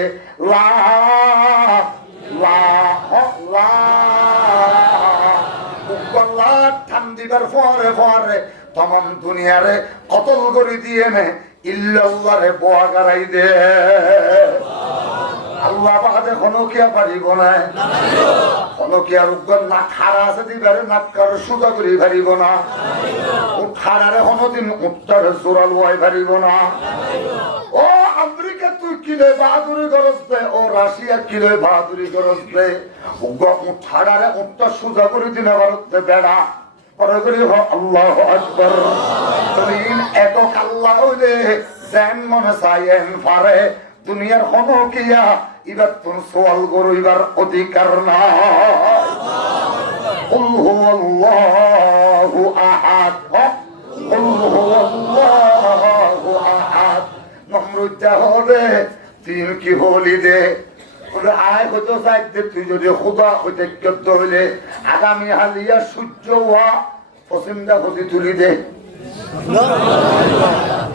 লা লা লা উকল্লা ঠান দিবার ফরে ফরে तमाम দুনিয়ারে কতল করে দিয়ে নে ইল্লাল্লাহ রে বোয়া গারাই দে। আল্লাহ বাদে কোনো কিয়া পারিব না, কোনো কিয়া রুগন না খারা আছে দিবারে নাক কার সুদা করি পারিব না, ও খারারে কোনদিন উত্তর জোরাল ওয়াই পারিব না। ও আমেরিকা তুই কিলে বাহাদুরি করস দে, ও রাশিয়া কিলে বাহাদুরি করস দে, ও খারারে উত্তর সুদা করে দিনে ভারতে বেড়া পরে করি হ আল্লাহু আকবার। তুমি একক আল্লাহ হইলে যেন মনে চাইয়েন পারে দুনিয়ার কোনো কিয়া এবার তোর সোয়াল করইবার অধিকার না। কুল হুয়াল্লাহু আহাদ, কুল হুয়াল্লাহু আহাদ। নমরুদ হবে তিন কি বলি দে আয় হতো চাইতে তুই যদি খুদা হইতে কেত হইলে আগামী হালিয়া সূর্য হওয়া পশ্চিমটা ক্ষতি তুলি দে।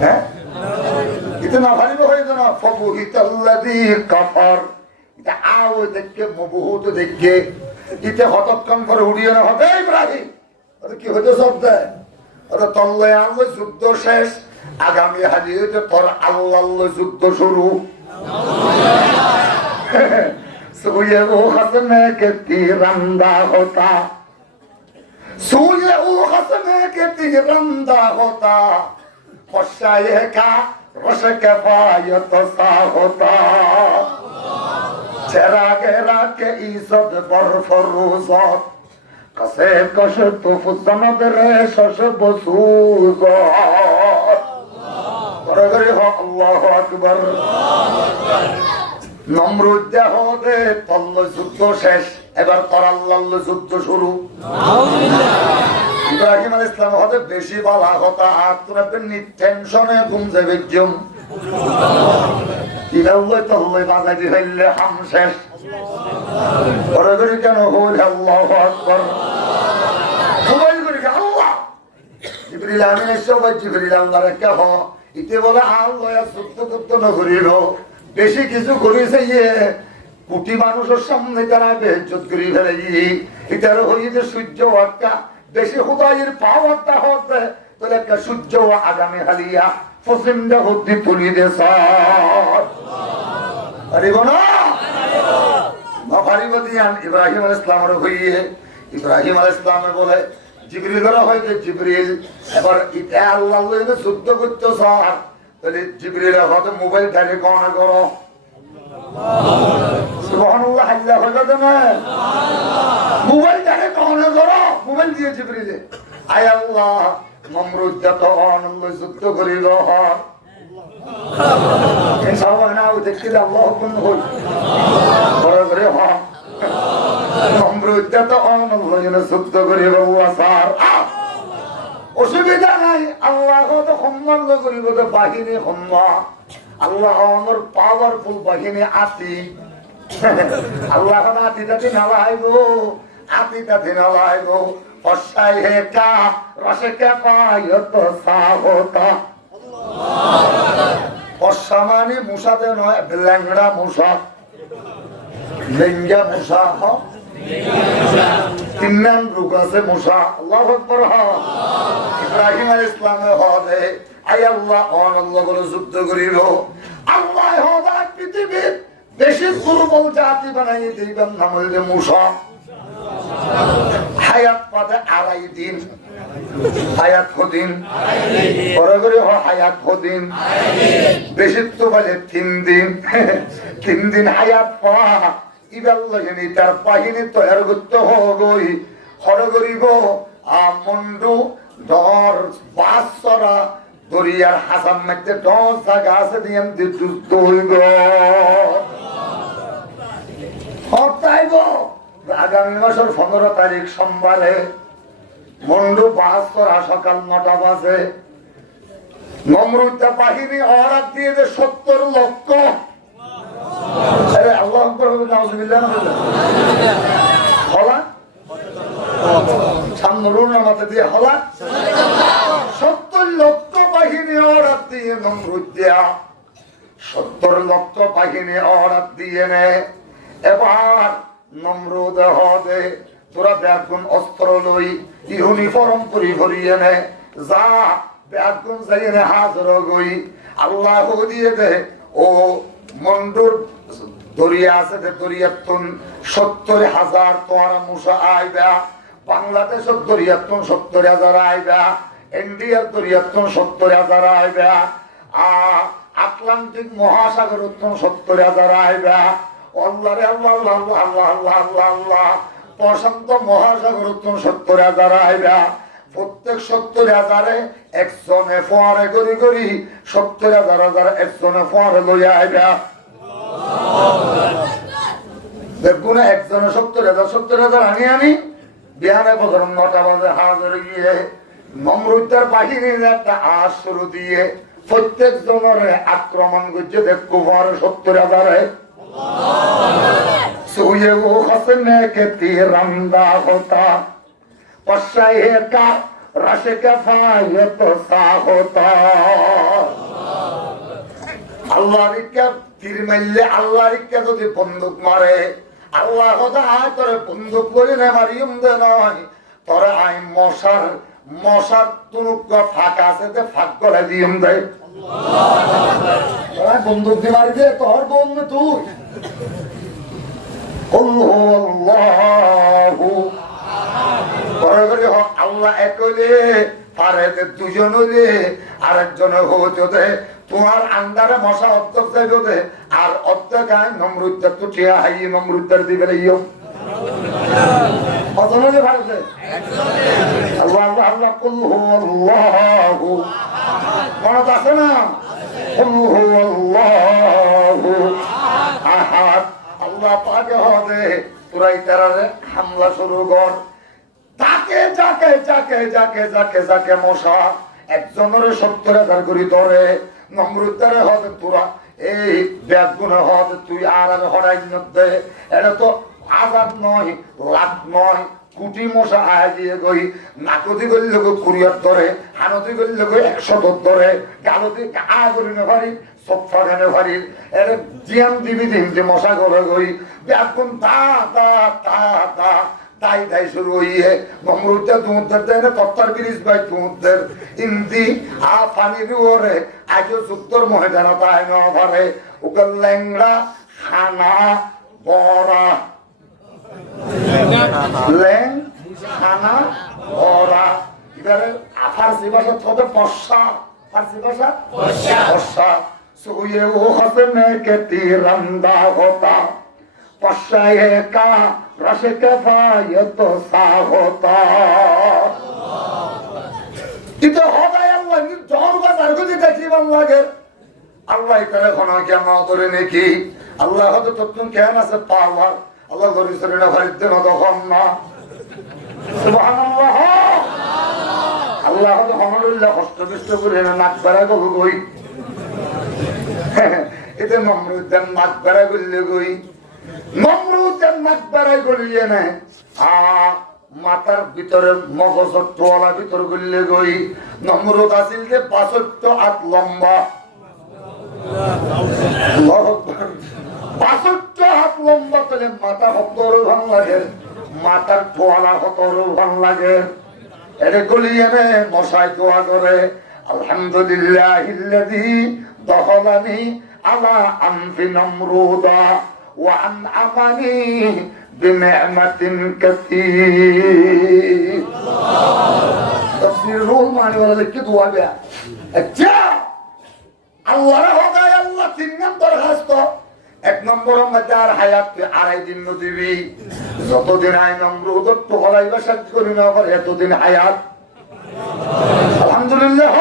হ্যাঁ ইতে না ভারিব হয়ে না ফবুহিতাল্লাযী কাফার, এটা আও দেখে মবহুত দেখে ইতে হতক্ষণ করে উড়িয়ে না হবে ইব্রাহিম। ওটা কি হইতে শব্দ ওটা তল্লে আল্লাহ যুদ্ধ শেষ, আগামী হালি হইতে তোর আল্লাহ যুদ্ধ শুরু। সুয়ে ও হাসনে কে তিরন্দা হোতা, সুয়ে ও হাসনে কে তিরন্দা হোতা, খসায়ে কা রশে কে ফায়ত সা হোতা, চেরাগে রাকে ইজ্জত বরফরুজত, কসে কশ তুফজানদ রে শশ বসুজত। পরে করে হ আল্লাহু আকবার। নমরুদ দেহতে তল্ল যুদ্ধ শেষ, এবার তোর আল্লাহর যুদ্ধ শুরু। ইব্রাহিম আলাইহিস সালাম হতে বেশি বলা কথা আর তোরা নি টেনশনে ঘুম যাবে জম ইলাল্লাহ তল্লে বাজাই হইলে হাম শেষ। পরে করে কেন হল আল্লাহু আকবার। সবাই করে আল্লাহ জিবরিল আমিন সবাই জিবরিল আল্লাহর কহ ইতে বলে আল্লাহ যুদ্ধ যুদ্ধ না করিল, বেশি কিছু করেছে ইয়ে কোটি মানুষের সামনে তারা বেজ্জত করে ফেলে এটার হইতে সূর্য একটা বেশি হুদাইয়ের পাওয়ারটা হতে তাহলে একটা সূর্য আগামী হালিয়া পশ্চিমটা হতে তুলি দেশ পারিব না পারিব দিয়ান। ইব্রাহিম আলাইহিস সালামের হইয়ে ইব্রাহিম আলাইহিস সালামে বলে জিবরিলের হইতে জিবরিল এবার এটা আল্লাহ যুদ্ধ করতে স্যার, তাহলে জিবরিলের হয়তো মোবাইল ধারে কোন করো সুবহানাল্লাহ আল্লাহ হইতো না মোবাইল ধারে কোন করো মোবাইল দিয়ে জিবরিলে আয় আল্লাহ নমরুদ যত অনন্য যুদ্ধ করিল অসুবিধা নাই। আল্লাহ সম্মান করিব বাহিনী সম্মান। আল্লাহ আমার পাওয়ারফুল বাহিনী আতি। আল্লাহ আতি তাতি নালাইব, আতি তাতি নালাইব। অসাই হেটা রসে কেপায়ত সাহতা। অসামানি মুসাতে নয়, ল্যাংড়া মুসা, লেঙ্গা মুসা, তিন নাম রূপ আছে মুসা। আল্লাহু আকবার। ইব্রাহিম আলাইহিস সালামে হবে আই আল্লাহ অনল্লাহ বলে যুদ্ধ করিল। আল্লাহ হবে পৃথিবীর বেশি দুর্বল জাতি বানাই দিবেন নাম হইলে মুসা। হায়াত পাবে 2.5 দিন, হায়াত হদিন পরে করে হায়াত হদিন, বেশি তো বলে 3 দিন। 3 দিন হায়াত পাওয়া ইবাল্লাহিনী তার বাহিনী তৈরি করতে হগই হর করিব। মন্ডু ডর বাসরা দরিয়ার হাসান মধ্যে 10 জায়গা আছে দিয়ে যুদ্ধ হইব। হতাইব আগামী মাসের 15 তারিখ সোমবারে মন্ডু বাসরা সকাল 9টা বাজে। নমরুদ বাহিনী অর্ডার দিয়ে 70 লক্ষ। আল্লাহ হলা সামনের মাথা দিয়ে হলা 70 লক্ষ বাহিনী অর্ডার দিয়ে নমরুদ দেয়া 70 লক্ষ বাহিনী অর্ডার দিয়ে নে। এবার নমরুদ হবে তোরা ব্যাগুন অস্ত্র লই ইউনিফর্ম পরি ভরিয়ে নে, যা ব্যাগুন যাই নে হাজর গই। আল্লাহ দিয়ে দে ও মন্ডুর দরিয়া আছে, দরিয়াতুন 70,000 তোমার মুসা আইবা। বাংলাদেশের দরিয়াতুন 70,000 আইবা। ইন্ডিয়ার দরিয়াতুন 70,000 আইবা। আটলান্টিক মহাসাগর 70,000 আইবা। আল্লাহ রে আল্লাহ আল্লাহ আল্লাহ আল্লাহ আল্লাহ আল্লাহ। প্রশান্ত মহাসাগর 70,000 আইবা। প্রত্যেক 70,000-এ একজনে ফোয়ারে করি করি 70,000 একজনে ফোয়ারে লইয়া আইবা। দেখুন একজনে 70,000 আনি আনি বিহানে বছর 9টা বাজে হাজার গিয়ে নমরুদের বাহিনীর একটা আশ শুরু দিয়ে প্রত্যেক জনের আক্রমণ করছে। দেখো 70,000-এ সুয়ে ও হসনে কে তিরন্দা হতা পশ্চায়েকা রসে কেফায়ত সাহতা। আল্লাহর তীর মারলে আল্লাহর যদি বন্দুক মারে আল্লাহ তোরে বন্দুক করে নে মারিয়ম দে নয় তোরে আই মশার তুনুক ফাঁকা আছে ফাঁক করে দিয়ম দে। বন্দুক দিয়ে মারি দে তোর বন্ধু তুই। আল্লাহ এক হইলে পারে 2জন হইলে আরেকজন হতে তোমার আন্দারে মশা অর্ধেক চাইবে আর অর্ধেক আয় নমরুদ্দার তো ঠিয়া হাই নমরুদ্দার দিবে আল্লাহ আল্লাহ আল্লাহ মনত আছে না? আল্লাহ পাকে হবে তোরাই তারা হামলা শুরু কর। তাকে যাকে যাকে যাকে যাকে যাকে মশা একজনের 70,000 করে ধরে নমরুদ্দারে হবে তোরা এই ব্যাগ গুণে হবে তুই আর হরাই দে। এটা তো 1000 নয়, লাখ নয়, কোটি মশা আয় দিয়ে গই। নাকতি করলে লোক 20 ধরে, হানতি করলে লোক 100 ধরে, গালতি আ করি না পারি সফা গানে পারি। এর জিয়াম দিবি দিন যে মশা করে গই ব্যাগ গুণ তা তা তা তা তাই তাই শুরু হইয়ে নমরুদ্দা তুমুদ্দের দেয় না তত্তার বিরিশ ভাই তুমুদ্দের ইন্দি আ পানির ওরে আজও যুদ্ধর ময়দানা তাই না পারে ওকে ল্যাংড়া খানা বড়া ল্যাং খানা বড়া এবারে ফার্সি ভাষা তবে পশা ফার্সি ভাষা পশা সুয়ে ও হসনে কে তিরন্দা হতা পশায়ে কা রসে কেফায়ত সাহতা। কিন্তু হদায় আল্লাহ জন বাজার গুলি দেখি ভাল লাগে আল্লাহ তারা কোনো কেমন করে নাকি আল্লাহ হয়তো তখন কেন আছে পাওয়ার আল্লাহ ধরি শরীরে ভারিতে না তখন না সুবহানাল্লাহ আল্লাহ হয়তো হমরুল্লাহ কষ্ট বিষ্ট করে নাক বেড়া গো গই এতে নমরুদ্দান নাক বেড়া গলিয়ে গই নমরুদ্দান নাক বেড়া গলিয়ে না মাথার ভিতরে মগজের টোয়ালা ভিতর গলিয়ে গই নমরুদ আসিল যে 62 হাত লম্বা 62 হাত লম্বা তাহলে মাথা হতর ভান লাগে মাথার টোয়ালা হতর ভান লাগে এরে গলিয়ে নে মশাই দোয়া করে আলহামদুলিল্লাহিল্লাযী দখলানি আলা আনফি নমরুদা ওয়া আনআমানি বিনি'মাতিন কাসীর তাফসীর রুল মানে বলে কি দোয়া দেয়া আচ্ছা আল্লাহর হদায় আল্লাহ তিন নম্বর দরখাস্ত এক নম্বর মধ্যে আর হায়াত 2.5 দিন দিবি যতদিন আই নমরুদর তো হলাইবা সাজ করি না করে এতদিন হায়াত আলহামদুলিল্লাহ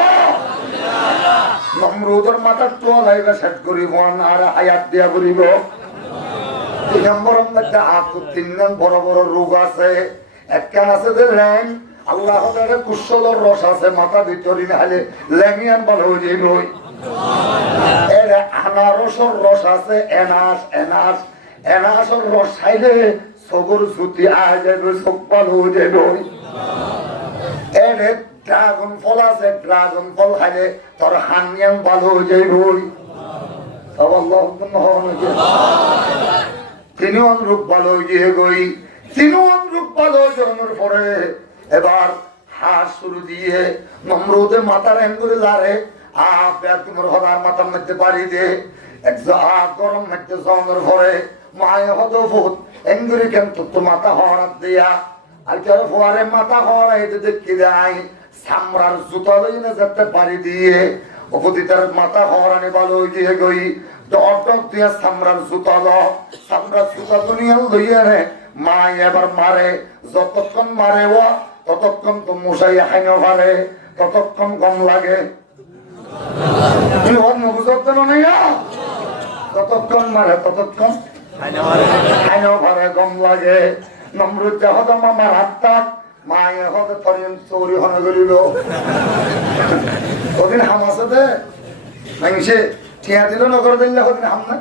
নমরুদর মাথার তো হলাইবা সাজ করিব আর হায়াত দিয়া করিব তিন নম্বর মধ্যে হাত 3 বড় বড় রোগ আছে একটা আছে যে ল্যাং আল্লাহ হদারে কুশলের রস আছে মাথা ভিতরে নালে ল্যাংিয়ান ভালো হয়ে যাইব এর আনারসের রস আছে এনাস এনাস এনাসের রস খাইলে চকুর ছুটি আহ যাবে চোখ ভালো হয়ে যাবে এর ড্রাগন ফল আছে ড্রাগন ফল খাইলে তোর হানিয়ান ভালো হয়ে যাবে তিনিও রূপ ভালো গিয়ে গই তিনিও রূপ ভালো জন্মের পরে এবার হাস শুরু দিয়ে নমরুদের মাথার এম করে লারে তোমার হদার মাথার মধ্যে পারি দে গরম মধ্যে জন্মের পরে মায়ে হদ ভূত এঙ্গুরি কেন তো মাথা হওয়ার দিয়া আর কেন ফোয়ারে মাথা হওয়ার এটা দেখি দেয় সামরার জুতা লই না যেতে পারি দিয়ে অপতিতার মাথা হওয়ারানি ভালো গিয়ে গই ডক দিয়ে সামরার জুতা ল সামরার জুতা দুনিয়া লইয়া রে মা এবার মারে যতক্ষণ মারে ও ততক্ষণ তো মশাই হাইনো পারে ততক্ষণ কম লাগে ততক্ষণ মারে ততক্ষণ হাইনো পারে কম লাগে নমরুদ হদ মামার হাত তাক মায়ে হদ ফরিম চৌরি হনে করিল ওদিন হাম আছে দে মানুষে ঠিয়া দিল নগর দিলে ওদিন হাম না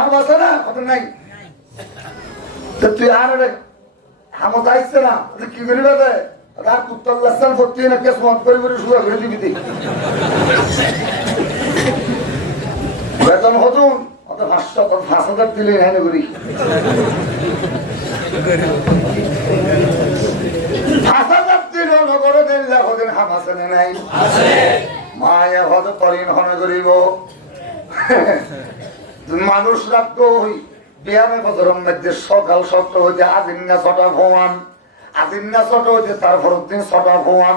হাম আছে না ওদিন নাই তুই আর হামত আসছে না কি করিবা দে আর কুত্তার লাসান ভর্তি না কেস মত করে করে শুয়া করে দিবি বেতন হতুন অত 5,000 দিলে হ্যাঁ করি 5,000 দিল নগরে দিলে ওদিন হাম আছে না নাই মায়ে হত পরিণ হনে করিব মানুষ রাখতো বিয়ামে বছরের মধ্যে সকাল সপ্তাহ হইতে আদিন্না ছটা ভগবান আদিন্না ছটা হইতে তারপর দিন ছটা ভগবান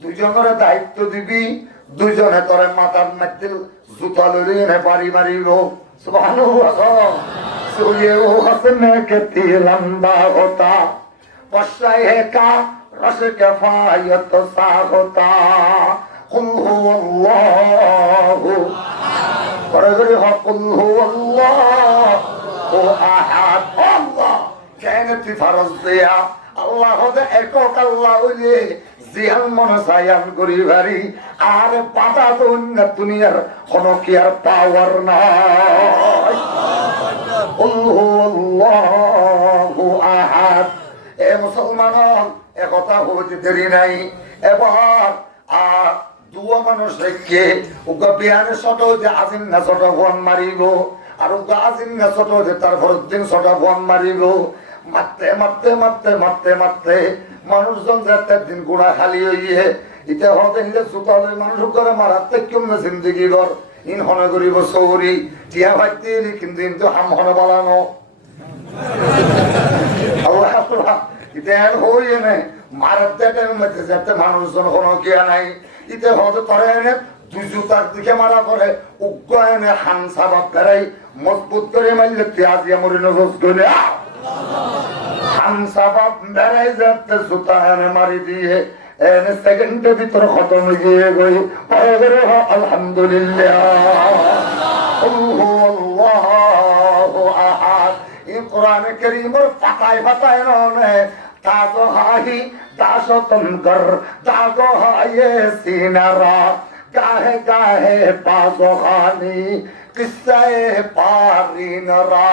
দুজনের দায়িত্ব দিবি দুজনে তোরে মাথার মধ্যে জুতা লইলে নে বাড়ি মারিব সুবহানাল্লাহ সুয়ে ও হাসনে কে তিলন্দা হোতা পশাই হে কা রস কে ফায়ত সা হোতা কুল হুয়াল্লাহু পরগরি কুল হুয়াল্লাহু আহাদ আল্লাহ কেনতি ফরজ দিয়া আল্লাহ হদে একক আল্লাহ হইলে জিহান মনে সায়ান করি ভারি আর পাতা তো অন্য দুনিয়ার কোন কি আর পাওয়ার নাই আল্লাহু আহাদ এ মুসলমান একথা হইতে দেরি নাই এবার দুয়া মানুষ রেখে ওকে বিহানে ছোট হইতে আজিম না ছোট ফোন মারিব আর ওকে আজিম না ছোট হইতে তারপর দিন ছোট ফোন মারিব মারতে মারতে মারতে মারতে মারতে মানুষজন যাতে দিন গুণা খালি হইয়ে এটা হতে নিলে সুতা লই মানুষ করে মারাতে কেমন জিন্দগি বর ইন হনে করিব চৌরি টিয়া ভাইতে কিন্তু হাম হনে বালানো আল্লাহ এটা হই এনে মারাতে মধ্যে যাতে মানুষজন কোনো কিয়া নাই ইতে হতে করে এনে দুই জুতার দিকে মারা করে উগ্র এনে হান সাবাব বেড়াই মজবুত করে মারলে পেঁয়াজ মরি নজর করে খানসাবাব বেড়াই যাতে জুতা এনে মারি দিয়ে এনে সেকেন্ডের ভিতর খতম গিয়ে গই আলহামদুলিল্লাহ। আল্লাহু আহাদ। এই কোরআনে কারীমের পাতায় পাতায় নয় তাগো হাহি দাসতন কর তাগো হায়ে সিনারা গাহে গাহে পাগো খানি কিসায়ে পারিনরা।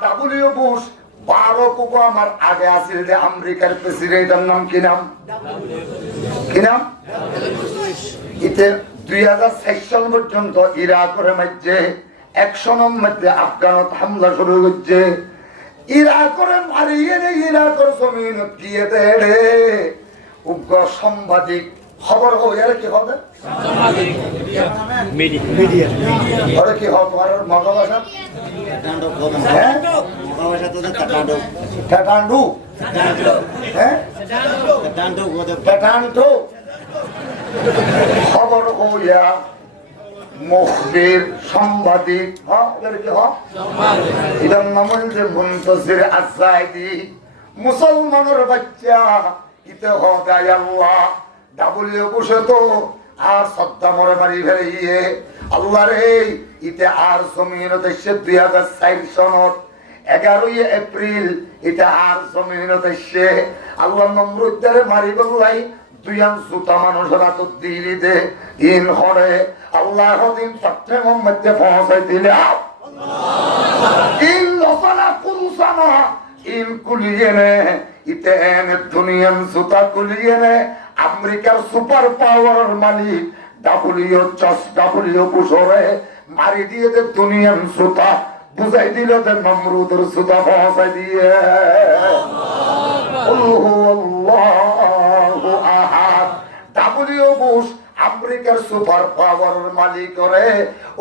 ডাব্লিউ বুশ বারক আমার আগে আছিল যে আমেরিকার প্রেসিডেন্টের নাম কি নাম ইতে 2006 সাল পর্যন্ত ইরাকের মধ্যে অ্যাকশনের মধ্যে আফগানত হামলা শুরু হচ্ছে। ইরাকের মারিয়ে ইরাকের জমিন দিয়ে দেড়ে উগ্র সাংবাদিক খবর হয়ে কি হবে কি হবে তোমার মগা ভাষা খবর হইয়া মুখবির সাংবাদিক এটার নাম হচ্ছে মুনতাসির আসাইদি। মুসলমানের বাচ্চা ইতে হদায় আল্লাহ ডাবলিউ বুশে তো আর সদ্দা মরে মারি ফেলে আল্লাহ রে ইতে আর জমিন দেশে 2004 সনত 11 এপ্রিল এটা আর জমিন দেশে আল্লাহ নমরুদ্দারে মারি বললাই দুইয়ান জুতা মানুষরা তো দিলি দে ইন হরে আল্লাহ দিন সত্যে মধ্যে পৌঁছাই দিলে ইন লসানা কুলসানা ইন কুলিয়ে নে ইতে এনে দুনিয়ান জুতা কুলিয়ে নে আমেরিকার সুপার পাওয়ারের মালিক ডাব্লিউ বুশরে মারি দিয়ে দে দুনিয়ান জুতা বুঝাই দিল যে নমরুদের জুতা পৌঁছাই দিয়ে আল্লাহু আহাদ। ডাব্লিউ বুশ আমেরিকার সুপার পাওয়ারের মালিক রে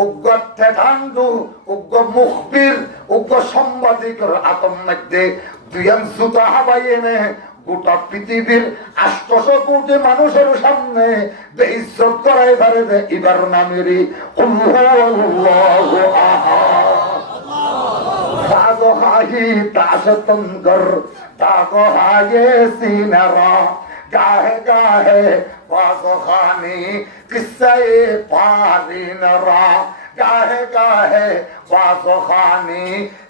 উগ্র ঠেঠান্ডু উগ্র মুখবির উগ্র সাংবাদিকের আতম মধ্যে দুইয়ান জুতা হাবাই এনে গোটা পৃথিবীর 800 কোটি মানুষের সামনে বেইজ্জত করাই পারে যে এবার নামেরই আল্লাহু আহাদ। তাগো হাহি দাসতন কর তাগো হায়ে সিনারা গাহে গাহে বাজো খানি কিসায়ে পারিনরা গাহে গাহে বাজো খানি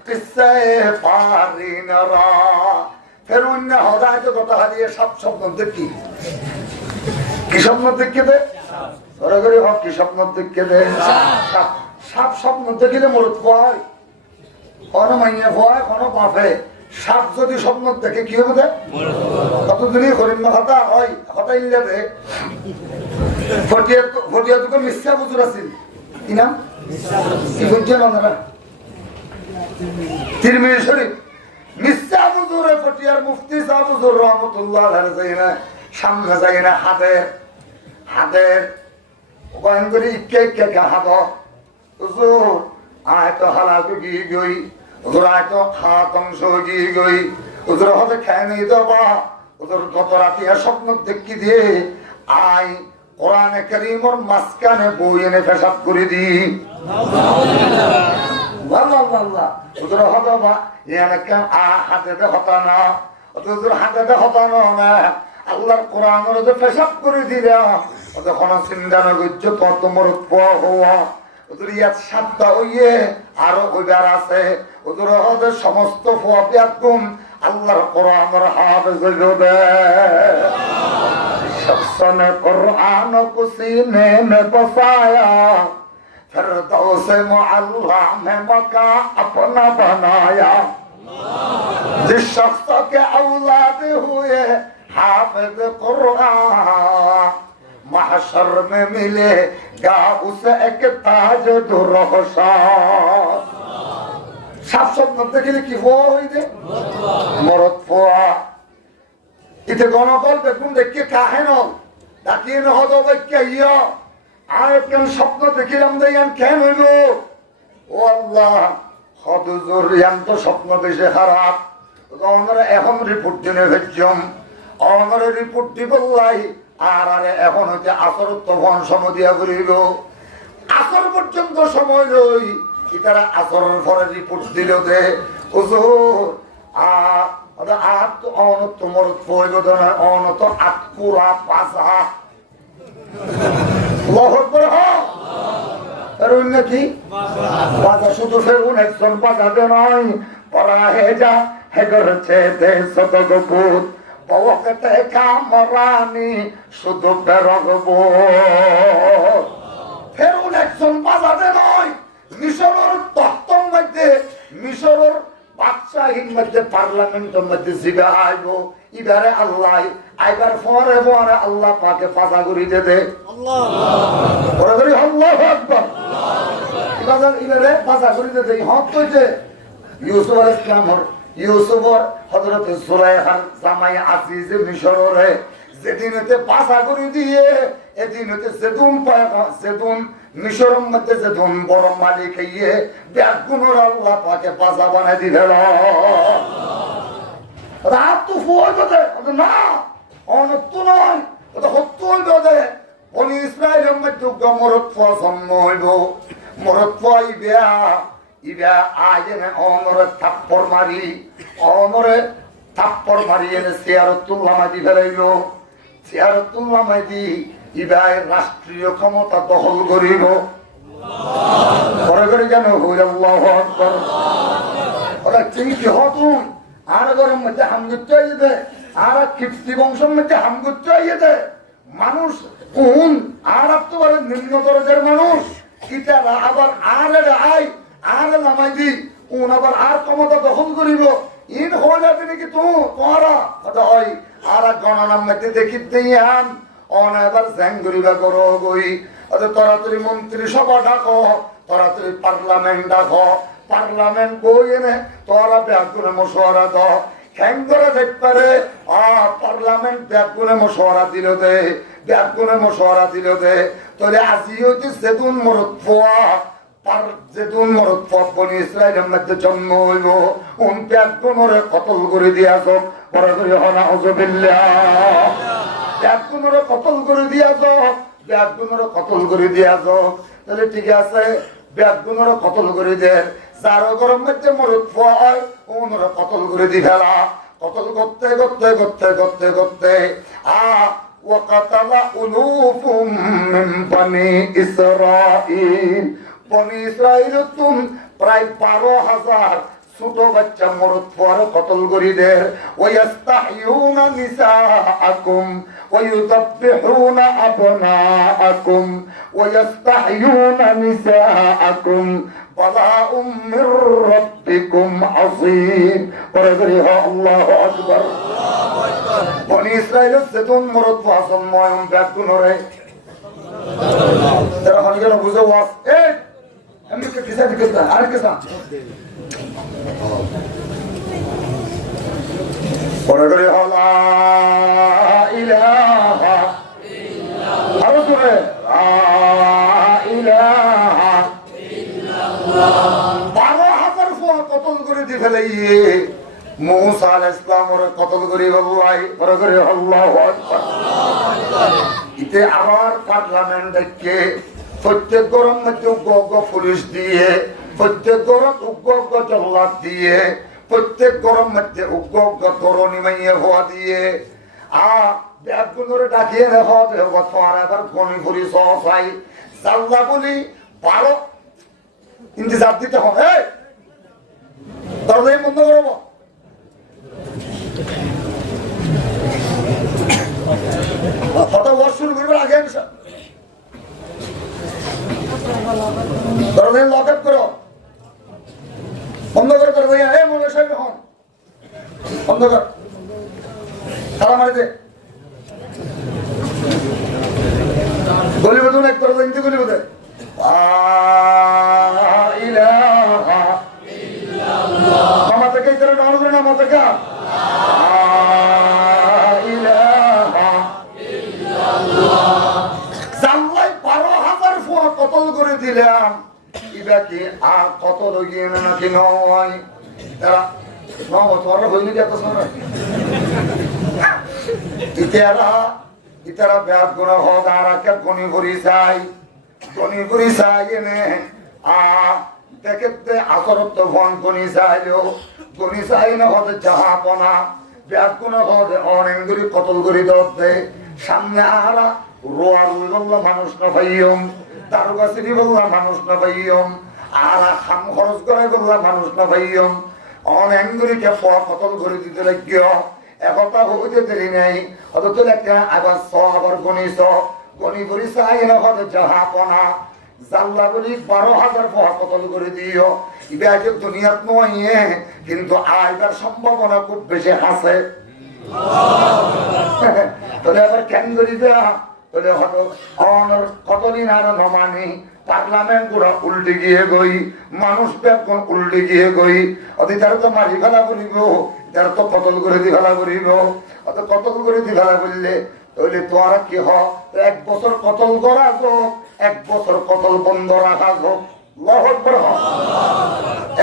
কিসায়ে পারিনরা। ফের অন্য হদায়ত কথা হারিয়ে সব স্বপ্ন দেখি কি স্বপ্ন দেখে দে ঘরে ঘরে হোক কি স্বপ্ন দেখে দে সাপ স্বপ্ন দেখিলে মরত হয় কোনো মাইয়া ভয় কোনো পাপে সাপ যদি স্বপ্ন দেখে কি হবে দে কতদিনই হরিণ কথা হয় কথা ইল্লা দে ফটিয়া তোকে মিথ্যা বুঝুর আছিল কি নাম কি বুঝছেন ওনারা তিরমিজি শরীফ মিথ্যা বুঝুরে ফটিয়ার মুফতি সাহেব হুজুর রহমাতুল্লাহ আলাইহি যাই না সামনে যাই না হাতের ওখান করে ইকে হাত হুজুর আয় তো হালাকু গিয়ে গই হুজুর আয় তো হাত অংশ গিয়ে গই হুজুর হতে খেয়ে নেই দেবা হুজুর গত রাতে স্বপ্ন দেখি দিয়ে আয় কোরআনে কারীমের মাঝখানে বই এনে পেশাব করে দি হুজুর হতো বা হাতে হতানা হুজুর হাতে হতানো না আল্লাহর কোরআনের যে পেশাব করে দিলাম ওদের কোনো চিন্তা না করছো তত মরত পোয়া হওয়া ওদের ইয়াত সাতটা হইয়ে আরো ওইবার আছে ওদের ওদের সমস্ত ফোয়া পেয়াকুম আল্লাহর কোরআনের হাফেজ হইবে শখসনে কোরআন কো সিনে মে বসায়া फिरदौस मुअल्ला में मका अपना बनाया जिस शख्स के औलाद हुए हाफिज कुरान महशर में मिलेगा उसे एक ताज दुर्रहशान। সাপ স্বপ্ন দেখলে কি হওয়া হইতে মরত ফোয়া ইতে গণকল দেখুন দেখে কাহে ন ডাকিয়ে নহদ বাক্যা ইয়া আর কেন স্বপ্ন দেখিলাম দেয়ান কেন হইল ও আল্লাহ হদুজুর ইয়ান তো স্বপ্ন বেশি খারাপ ওনারা এখন রিপোর্ট দিনে ভেজম ওনারা রিপোর্ট দিব লাই আর আরে এখন হইতে আসর তখন সময় দিয়া করিল আসর পর্যন্ত সময় লই তারা আসরের পরে রিপোর্ট দিল দে হুজুর আত অনত মরত প্রয়োজন অনত আতকুরা পাশা লহর করে ফেরুন কি বাজা শুধু ফেরুন একজন বাজাতে নয় পরা হেজা হেগরছে দেশ গবুত বওয়াতে কামরানি শুধু বেরগব ফেরুন একজন বাজাতে নয় মিশরের তখ্তর মধ্যে মিশরের বাদশাহীর মধ্যে পার্লামেন্টের মধ্যে জিগা আইব ইবারে আল্লাহ আইবার পরে পরে আল্লাহ পাকে পাতা করি দে আল্লাহ পরে করি আল্লাহু আকবার ইবারে পাতা করি দে হক কইতে ইউসুফ আলাইহিস সালাম ইউসুফর হযরত সুলাইমান জামাই আজিজ মিশরের যেদিনতে পাতা করি দিয়ে এদিনতে সেদুম পায়গা সেদুম মিশরের মধ্যে যেদুম বড় মালিক ইয়ে ব্যাগুনর আল্লাহ পাকে পাতা বানাই দিলেন রাত তো ফুয়াই দে না অনত নয় ওটা হত্য হইল দে বনি ইসরায়েলের মধ্যে মরত জন্ম হইব মরত ইবা আজনে অমরে থাপ্পর মারি এনে সিয়ারতুল্লাহ মাদি ফেলাইল সিয়ারতুল্লাহ মাদি ইবাই রাষ্ট্রীয় ক্ষমতা দখল করিব পরে করে কেন হইল আল্লাহু আকবার ওরা চিন্তি হতুন আর গরম মধ্যে হামগুচ্ছ দে আর খিপ্তি বংশের মধ্যে হামগুচ্ছ দে মানুষ কোন আর তো বলে নিম্ন দরজের মানুষ ইটারা আবার আর আয় আর নামাই দি কোন আবার আর ক্ষমতা দখল করিব ইন হয়ে যাবে নাকি তোমরা ওটা হয় আর গণনার মধ্যে দেখি দিয়াম অনেবার জ্যাং করিবা করো গই তাড়াতাড়ি মন্ত্রী সভা ডাকো তাড়াতাড়ি পার্লামেন্ট ডাকো পার্লামেন্ট বই এনে তোরা ব্যাগুনে মশওয়ারা দ খ্যাং করে দেখপারে পার্লামেন্ট ব্যাগুনে মশওয়ারা দিল দে ব্যাগুনে মশওয়ারা দিল দে তোরে আজি হইতে সেদুন মরত পোয়া পার যেদুন মরত পোয়া বনি ইসরায়েলের মধ্যে জন্ম হইল উন ব্যাগুনরে কতল করে দিয়াছ পরে করে হনা হজবিল্লাহ ব্যাগুনরে কতল করে দিয়াছ ব্যাগুনরে কতল করে দিয়াছ তাহলে ঠিক আছে ব্যাগুনরে কতল করে দেন যারো গরম মধ্যে মরত হয় ওনারা কতল করে দি ফেলা কতল করতে করতে করতে করতে করতে ওয়াকাতালা উলুফুম মিন বনি ইসরাঈল বনি ইসরাঈল তুম প্রায় 12,000 ছোট বাচ্চা মরত পর কতল করে দেন ওয়াস্তাহিউনা নিসাআকুম ওয়ায়ুযাববিহুনা আবনাআকুম ওয়াস্তাহিউনা নিসাআকুম بلاء من ربكم عظيم ورغرها الله أكبر بني إسرائيل ستون مرد واسم موهم بأكتنوره ترى خاني كنا بوزا واس ايه أمي كيسا دكتا عارف كيسا ورغرها لا إله إلا الله لا إله 12,000 ফুয়া কতল করে দি ফেলাইয়ে মুসা আলাইহিস সালামের কতল করে আল্লাহ পরে করে আল্লাহু আকবার ইতে আবার পার্লামেন্ট দেখে প্রত্যেক গরম মধ্যে উগ্র পুলিশ দিয়ে প্রত্যেক গরম উগ্র জল্লাদ দিয়ে প্রত্যেক গরম মধ্যে উগ্র তরুণী মাইয়া হওয়া দিয়ে ব্যাগুনরে ডাকিয়ে রেখা তোমার এবার গণি করি সহাই জাল্লা বলি 12 ইন্তজার দিতে হবে দরজাই বন্ধ করবো কথা ওয়াজ শুরু করবার আগে দরজাই লক আপ করো বন্ধ করে দরজাই এই মৌলানা সাহেব হন বন্ধ কর তালা মারি দে গলি বেদুন এক দরজা ইন্তি গলি বেদে মামা থেকে ইতরে নামবে না মামা থেকে জাল্লাই 12,000 ফুয়া কতল করে দিলাম ইবা কি কতল গিয়ে নাকি নয় তারা তোমার হইনি এত সময় ইতারা ব্যাগ গুণা হোক আর একটা গণি করি চাই এনে দেখে আসরত ফোন করি চাইলেও গনি চাই না হতে জাহাপনা ব্যাকুনা হতে অনেকগুলি কতল করি দে সামনে আহারা রোয়া রুই বললা মানুষ না পাইয়ম তার কাছে বললা মানুষ না পাইয়ম আহারা খাম খরচ করে বললা মানুষ না পাইয়ম অনেকগুলিকে কতল করে দিতে লাগিয় একথা হইতে দেরি নেই অথচ একটা আবার আবার গনি করি চাই না হতে জাহাপনা জাল্লা বলি 12,000 পোয়া কতল করে দিও ইবাকে দুনিয়াত নয় কিন্তু আইবার সম্ভাবনা খুব বেশি আছে তাহলে আবার কেন করি দেয়া তাহলে হয়তো কতদিন আর নমানি পার্লামেন্ট গুলা উল্টে গিয়ে গই মানুষ ব্যাপন উল্টে গিয়ে গই অতি তারা তো মারি ফেলা করিব তারা তো কতল করে দি ফেলা করিব অত কতল করে দি ফেলা করলে তাহলে তোরা কি হ 1 বছর কতল করা হোক 1 বছর কতল বন্ধ রাখা হোক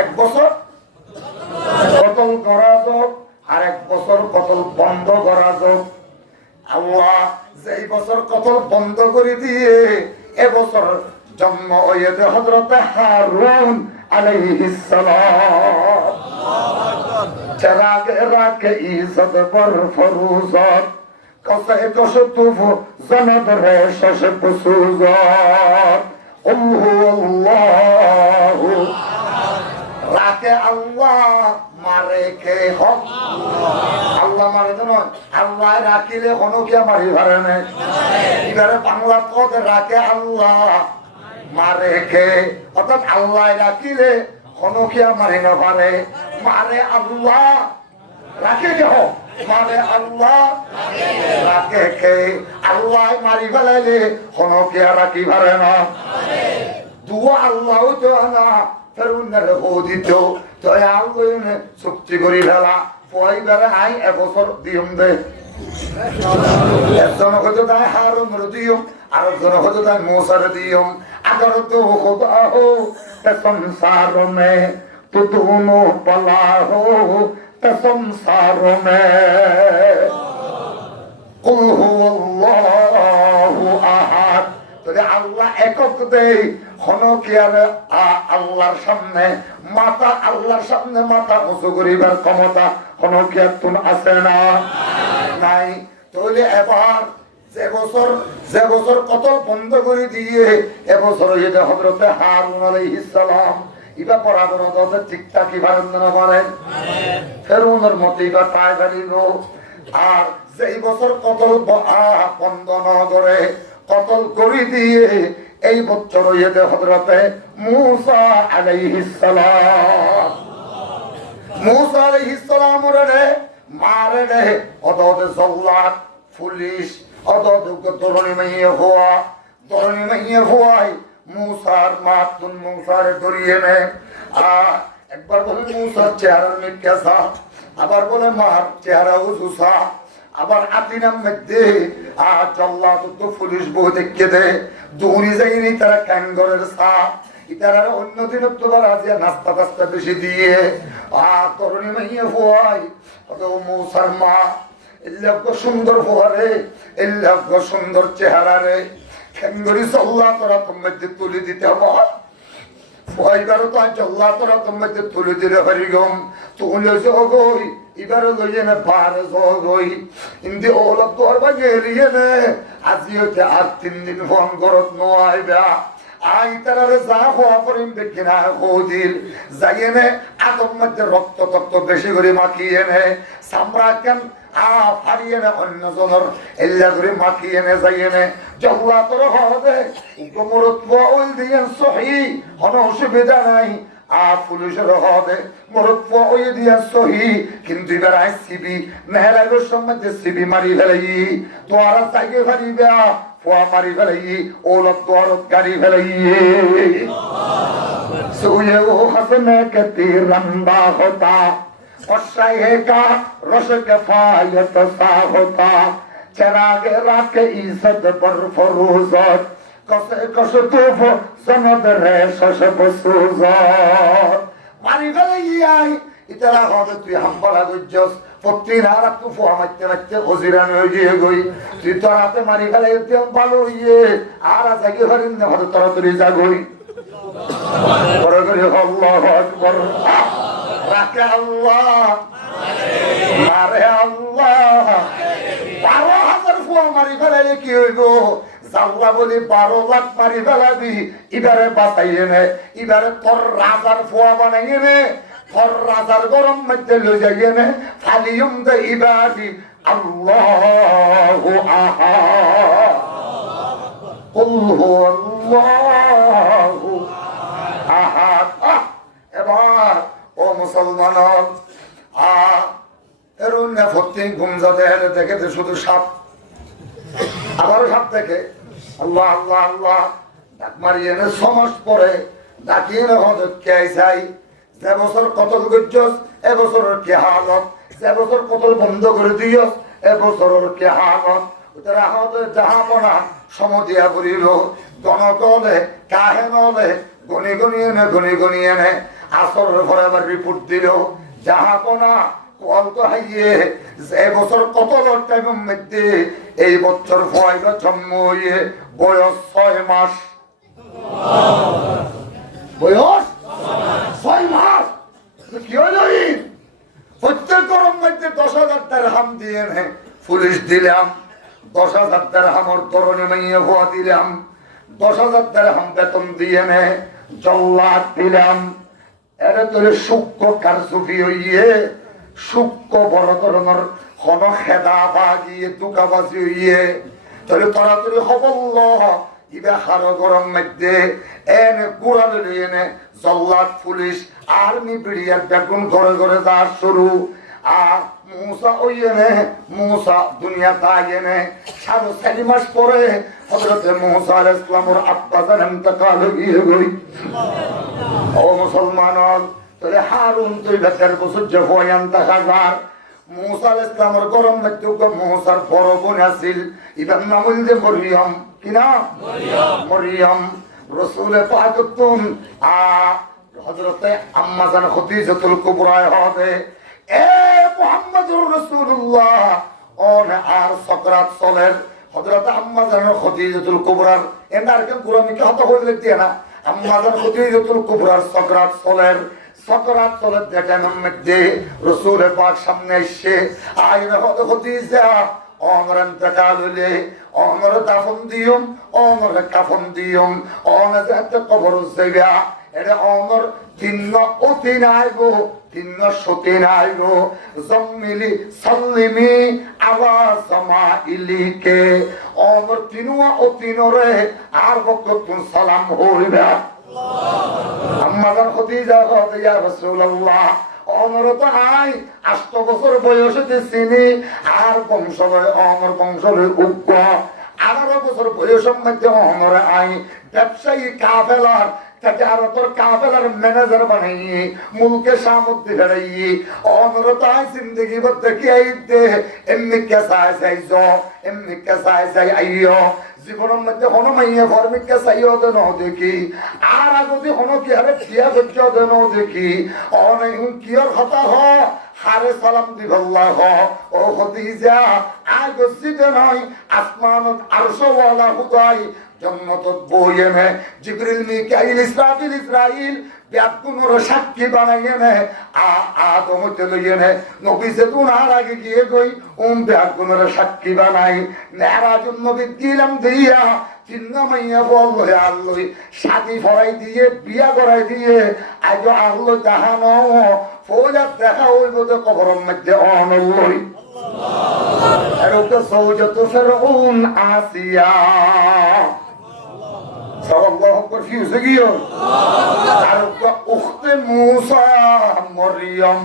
1 বছর কতল করা হোক আর 1 বছর কতল বন্ধ করা হোক আল্লাহ যেই বছর কতল বন্ধ করে দিয়ে এবছর জন্ম হয়েছে হযরত হারুন আলাইহিস সালাম চেরাগে রাখে ইজ্জত বর ফরুজত কসে কসতুফ জনদ রে শশে পুসুজত আল্লাহু রাখে আল্লাহ মারে কে হক আল্লাহ মারে তো নয় আল্লাহ রাখিলে কোনো কি মারি পারে না এবারে বাংলা পদ রাখে আল্লাহ মারে কে অর্থাৎ আল্লাহ রাখিলে কোনো কি মারি না পারে মারে আল্লাহ রাখে কে হোক মানে আল্লাহ রাখে কে আল্লাহ মারি ফেলাইলে কোনো কি রাখি পারে না দুয়া আল্লাহ তো না ফেরুনের দিত তো আল্লাহ চুক্তি করি ফেলা পয়বারে আই এবছর দিয়ম দে একজন হয়তো তাই হারুনের দিয়ম আর একজন হয়তো তাই মৌসার দিয়ম अगर तू खुदा हो तो संसार में तो दोनों भला हो तो संसार में कुल हुवल्लाहु अहद তোরে আল্লাহ একক দেই হনো কি আর আল্লাহর সামনে মাথা উঁচু করিবার ক্ষমতা হনো কি আর তুমি আছে না নাই তাহলে এবার যে বছর কত বন্ধ করে দিয়ে এবছর এটা হযরতে হারুন আলাইহিস সালাম ইবা পরাগণ দতে ঠিকঠাক ইবারত না করেন ফেরউনের মত ইবা তাই বাড়িল আর যেই বছর কতল বন্ধ না করে কতল করে দিয়ে এই বছর এটা হযরতে মূসা আলাইহিস সালাম রে মারে রে অদতে জল্লাদ পুলিশ অদতে তরুণী মাইয়ে হওয়াই মূসার মাতুন মূসারে ধরিয়ে নে একবার বলে মূসার চেহারার মেকেসা আবার বলে মার চেহারা উজুসা আবার আদিনাম মধ্যে জল্লাদ তো পুলিশ বউ দেখে দে দৌড়ি যায়নি তারা ক্যাঙ্গরের সা ইতারা অন্যদিন তো রাজিয়া নাস্তা টাস্তা বেশি দিয়ে তরুণী মাইয়ে হওয়াই মূসার মা এল্লাহ সুন্দর ফোয়ারে এল্লাহ সুন্দর চেহারা রে খেঙ্গরি চল্লা তোরা তোমার তুলে দিতে হবে ফয়বারও তো চল্লা তোরা তোমার তুলে দিলে হরি গম তুলে জগই এবারে লইয়ে না পারে জগই ইন্দি ওলা তোর বা গেলিয়ে নে আজি হচ্ছে আর 3 দিন ফোন করত নয়বা আই তারারে যা হওয়া করিম দেখি না দিল যাইয়ে নে আতম মধ্যে রক্ত তক্ত বেশি করে মাখিয়ে নে সামরা কেন ফারিয়ে নে অন্য জনের এল্লা করে মাখিয়ে নে যাইয়ে নে জল্লা তোর হবে কোমরত ওই দিয়ে সহি কোনো অসুবিধা নাই পুলিশের হবে মরত ওই দিয়া সহি কিন্তু এবার আইসিবি মেহরাগের সম্বন্ধে সিবি মারি ফেলাই তোরা চাইকে ফারিবে ফুয়া মারি ফেলাই ওলত তোরত গাড়ি ফেলাই সুয়ে ও হাসনে কে তিরন্দা হতা का रस कफायत सा होता चराग राख इज्जत पर फरोजत कसे कस तूफ सनद रे शश बसुजत मारी गले आई इतरा হবে তুই হাম্বলা গজ্জস প্রতিদিন আর একটু ফোয়া মারতে হজিরান হয়ে গিয়ে গই তুই তোর হাতে মারি গেলে একদম ভালো হইয়ে আর জায়গা হরিন না হয়তো তাড়াতাড়ি জাগই বড় করে আল্লাহু আকবার রাখে আল্লাহ, মারে আল্লাহ। 12,000 ফুয়া মারি ফেলাইলে কি হইব? জাল্লা বলি 12 লাখ মারি ফেলাবি, এবারে বাঁচাইয়ে নে, এবারে তোর রাজার ফুয়া বানাইয়ে নে, তোর রাজার গরম মধ্যে লই যাইয়ে নে। ফালিয়ুম দে ইবাদি আল্লাহু আহাদ, কুল হুয়াল্লাহু আহাদ। এবার ও মুসলমান, এরুন্না ফত্তি ঘুমজাতে হেলে দেখে শুধু সাপ, আবারও সাপ দেখে। আল্লাহ আল্লাহ আল্লাহ ডাক মারিয়ে নে। 6 মাস পরে ডাকিয়ে নে হজরত কে আইসাই, যে বছর কতল করছস এবছরের কে হালত, যে বছর কতল বন্ধ করে দিয়স এবছরের কে হালত। তারা হতে যাহাপনা সমতিয়া করিল, জনকলে কাহে নলে গনি গনিয়ে নে, গনি গনিয়ে নে। আসরের পরে আবার রিপোর্ট দিল, যাহাপনা কত হাইয়ে এবছর কত টাইমের মধ্যে এই বছর ফয়দা জন্ম হইয়ে বয়স 6 মাস, বয়স 6 মাস। কি হইল? প্রত্যেক গরম মধ্যে 10,000 দিরহাম দিয়ে নে, পুলিশ দিলাম। 10,000 দিরহামর তরুণী মাইয়ে ভুয়া দিলাম। 10,000 দিরহাম বেতন দিয়ে নে, জল্লাদ দিলাম। এরা তোর সূক্ষ্ম কারসুফি হইয়ে, সূক্ষ্ম বড় ধরনের হন খেদা বাগিয়ে দুকাবাজি হইয়ে তাহলে তাড়াতাড়ি হবল্ল ইবে হার গরম মধ্যে এনে কুড়ালে এনে জল্লাদ পুলিশ আর্মি বিড়িয়ার বেগুন ঘরে ঘরে যাওয়ার শুরু। আর মুসা ওই এনে মুসা দুনিয়া তাই এনে 4.5 মাস পরে হযরত মুসা আলাইহিস সালামের আব্বা জান ইন্তেকাল হয়ে গই। ও মুসলমান, তাহলে হারুন তুই বেচার বছর যে হয়ান তাকার মুসা আলাইহিস সালামের গরম মধ্যে মুসার বড় বোন আছিল, ইবার নাম হইল মরিয়ম। কি নাম? মরিয়ম। রাসূল পাক তুম হযরতে আম্মা জান খদিজাতুল কুবরা হবে এ মুহাম্মদুর রাসূলুল্লাহ অন আর সকরাত চলের হযরত আম্মা জান খদিজাতুল কুবরার এনার কেন কুরআনিকে হত হইলে দিয়ে না। আম্মা জান খদিজাতুল কুবরার সকরাত চলের, সকরাত চলের দেখেন মধ্যে রাসূল পাক সামনে এসে আইনা হত খদিজা অমর ইন্তেকাল হইলে অমর দাফন দিয়ম, অমর কাফন দিয়ম, অমর যাতে কবর যাইবা। এটা অমর 3 অতি নাইব, 3 সতী নাইব। জম্মিলি সাল্লিমি আওয়াজমা ইলিকে অমর 3 অতি নরে আর বকতুন সালাম হইবা। আম্মা জান খদিজা কয় ইয়া রাসূলুল্লাহ অমর তো আই 8 বছর বয়সে চিনি আর বংশলে অমর বংশলে উগ্র 18 বছর বয়সের মধ্যে অমর আই ব্যবসায়ী কাফেলার তাজারতর কাফেলার ম্যানেজার বানাই মুলকে সামুদ্দি ফেরাই অমর তো আই জিন্দগি বদ কি আইতে এমনি কেসায় যাইছো, এমনি কেসায় যাই আইও জীবনের মধ্যে হনো মাইয়া ফর্মিককে চাইও দেন দেখি আর যদি হনো কি হারে বিয়া করছো দেন দেখি অনেক কিয়র কথা হ হারে সালাম দিবাল্লাহ ও খদিজা আয় গসিতে নয় আসমানত আরশওয়ালা হুদাই জন্নতত বইয়ে নে জিবরিল মিকাইল ইসরাফিল ব্যাকুনোর সাক্ষী বানাইয়ে নে আদম লইয়ে নে নবী সে তুনার আগে গিয়ে গই ব্যাকুনোর সাক্ষী বানাই মেরাজুন নবী দিলাম দিয়া চিহ্ন মাইয়া বললো আল্লই শাদি ফরাই দিয়ে বিয়া করাই দিয়ে আজ আল্লো জাহানো ফৌজার দেখা হইব তো কবরের মধ্যে অনলই আর ওকে সৌজত ফেরউন আসিয়া الله أكبر فيه زقيون عرق أخت موسى مريم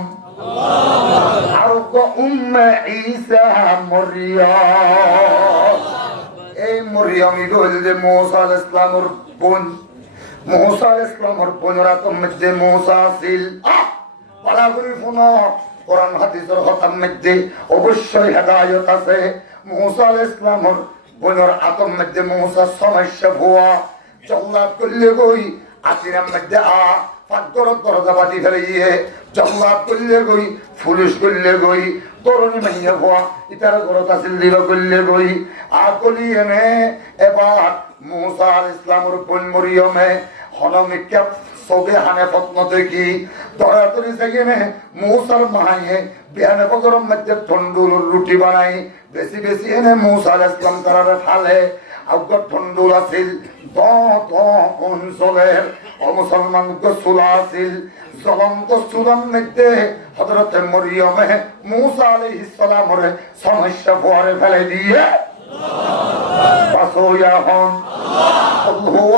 عرق عيسى مريم اي مريم يقول موسى الاسلام ربون موسى الاسلام ربون راتم مجد موسى سيل بلا بريفنا قرآن حديث الختم مجد অবশ্যই হেদায়েত আছে موسى الاسلام বনর আতম মধ্যে موسى সমস্যা ভুয়া জল্লাদ করলে গই আসিরাম মধ্যে ফাঁকর দরজা বাতি ফেলিয়ে জল্লাদ করলে গই পুলিশ করলে গই তরুণী মাইয়া হওয়া ইতার ঘরত আসিল দিল করলে গই আকলি এনে এবার মুসা আলাইহিস সালামের বোন মরিয়মে হনমিকা সবে হানে ফতন দেখি দরাদরি সেখানে মূসার মায়ে বিহানে ফজরের মধ্যে ঠন্ডুল রুটি বানাই বেশি বেশি এনে মূসা আলাইহিস সালাম তারারে ফালে আউকা ঠন্ডুল আছিল অঞ্চলের মুসলমান চুলা আছিল জ্বলন্ত চুলার মধ্যে হযরতে মরিয়মে মূসা আলাইহিস সালামের সমস্যা পরে ফেলে দিয়ে পাসোয়া হন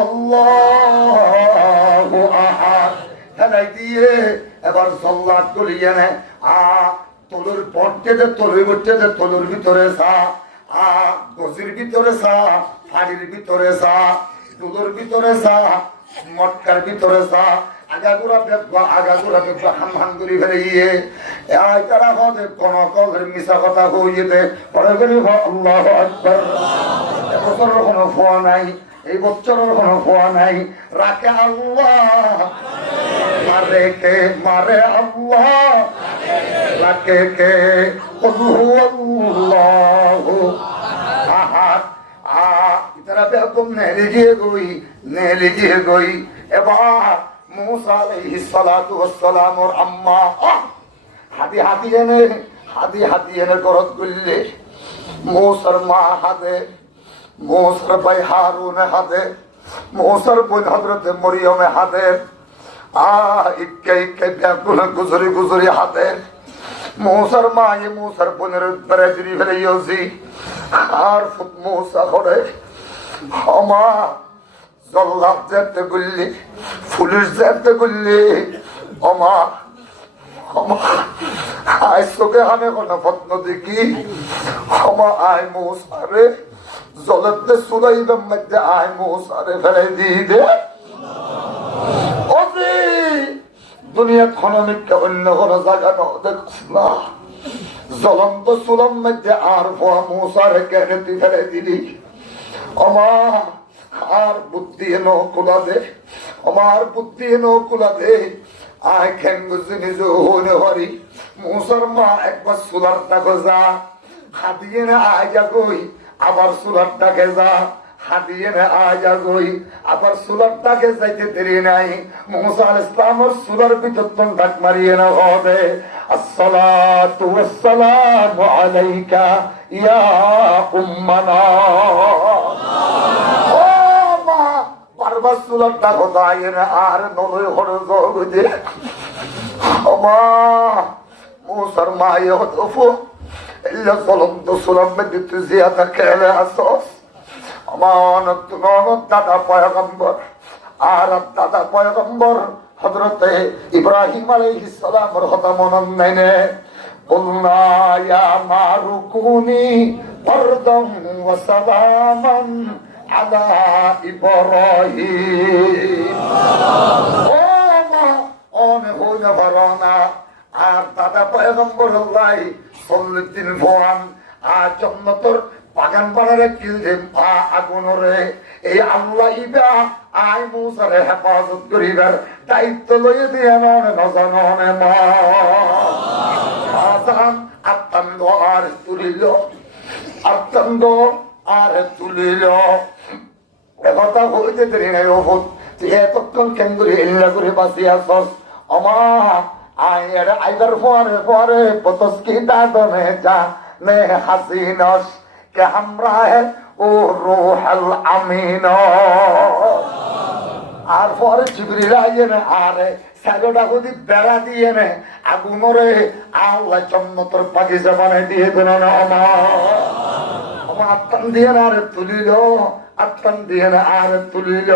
আল্লাহু আহাদ ফেলে দিয়ে এবার সল্লাত করিয়ে নে তলুর পড়তে তলুর বসতে তলুর ভিতরে সা গজির ভিতরে সা ফাড়ির ভিতরে সা তুলোর ভিতরে সা মটকার ভিতরে সা আগাগোড়া বেগা হাম করে ফেলে গিয়ে তারা হতে কোন কলের মিশা কথা হইয়ে দে পরে করি আল্লাহু আকবার এবছরের কোনো ফোয়া নাই এই বছরের কোনো ফোয়া নাই রাখে আল্লাহ মারে কে মারে আল্লাহ রাখে কে আল্লাহু আহাদ ইতারা বেগম নে লিজিয়ে গই এবার মূসা আলাইহিস সালাতু ওয়াস সালাম ওর আম্মা হাদি এনে করত গুললে মূসার মা হাদে মূসার ভাই হারুন হাদে মূসার বোন হযরতে মরিয়ম হাদে ইক্কে বেগুন গুজরি হাদে মূসার মা মূসার বোনের বেরেজরি ফেলে ইউজি আর ফুট মূসা করে আমা জল্লাদ যেতে গুললি পুলিশ যেতে গুললি আমা আয় চোখে হানে কোনো পত্ন দেখি আমা আয় মূসারে জলতে সুলাইবের মধ্যে আয় মূসারে ফেলে দিয়ে দে ওজি দুনিয়াত খনমিককে অন্য কোনো জায়গা দেখছি না জ্বলন্ত চুলার মধ্যে আর ভুয়া মূসারে কেন তুই ফেলে দিলি আমা আর বুদ্ধি এনো কুলা দে আমার বুদ্ধি এনো কুলা দে আয় খেঙ্গুজি নিজ হনে হরি মূসার মা একবার চুলারটাকে যা হাতিয়ে না আয় যা গই আবার চুলারটাকে যা হাতিয়ে না আয় যা গই আবার চুলারটাকে যাইতে দেরি নাই মূসা আলাইহিস সালামের চুলার ভিতর তন ডাক মারিয়ে না হবে আসসালাতু ওয়াসসালামু আলাইকা ইয়া উম্মানা বারবার চুলারটা কোথায় না আর নলই হরে জগদে আমা মূসার মায়ে হতফু ইল্লা জ্বলন্ত চুলার মধ্যে তুই জিয়াদা খেলে আসস আমার দাদা পয়গম্বর আর দাদা পয়গম্বর হযরতে ইব্রাহিম আলাইহিস সালামের কথা মনে নাই নে কুলনা ইয়া মারুকুনি বারদাম ওয়া সালামান আলা ইব্রাহিম ও মা ওনে হইনা পারনা আর দাদা পয়গম্বর আল্লাহ সল্লিতিন ফোয়ান আর জান্নাতের বাগান পাড়ারে কিলদে আগুনরে এই আল্লাহ ইবা আই মূসারে হেফাজত করিবার দায়িত্ব লইয়ে দিয়ে নজাননে মা আসান আত্মন্দ আর তুলিল একথা হইতে দেরি নাই ওফত তুই এতক্ষণ কেন করে এল্লা করে বাঁচি আসস আমা আয়ের আইবার পরে পতস্কি দাদনে যা নে হাসিনস কে হামরা হে ও রূহুল আমিন আর পরে জিবরিল আইয়েন আরে সাগরটা যদি বেড়া দিয়ে নে আগুনরে আল্লাহ জান্নাতের বাগিচা বানাই দিয়ে দেন না আমার আত্মান দিয়ে না আরে তুলিল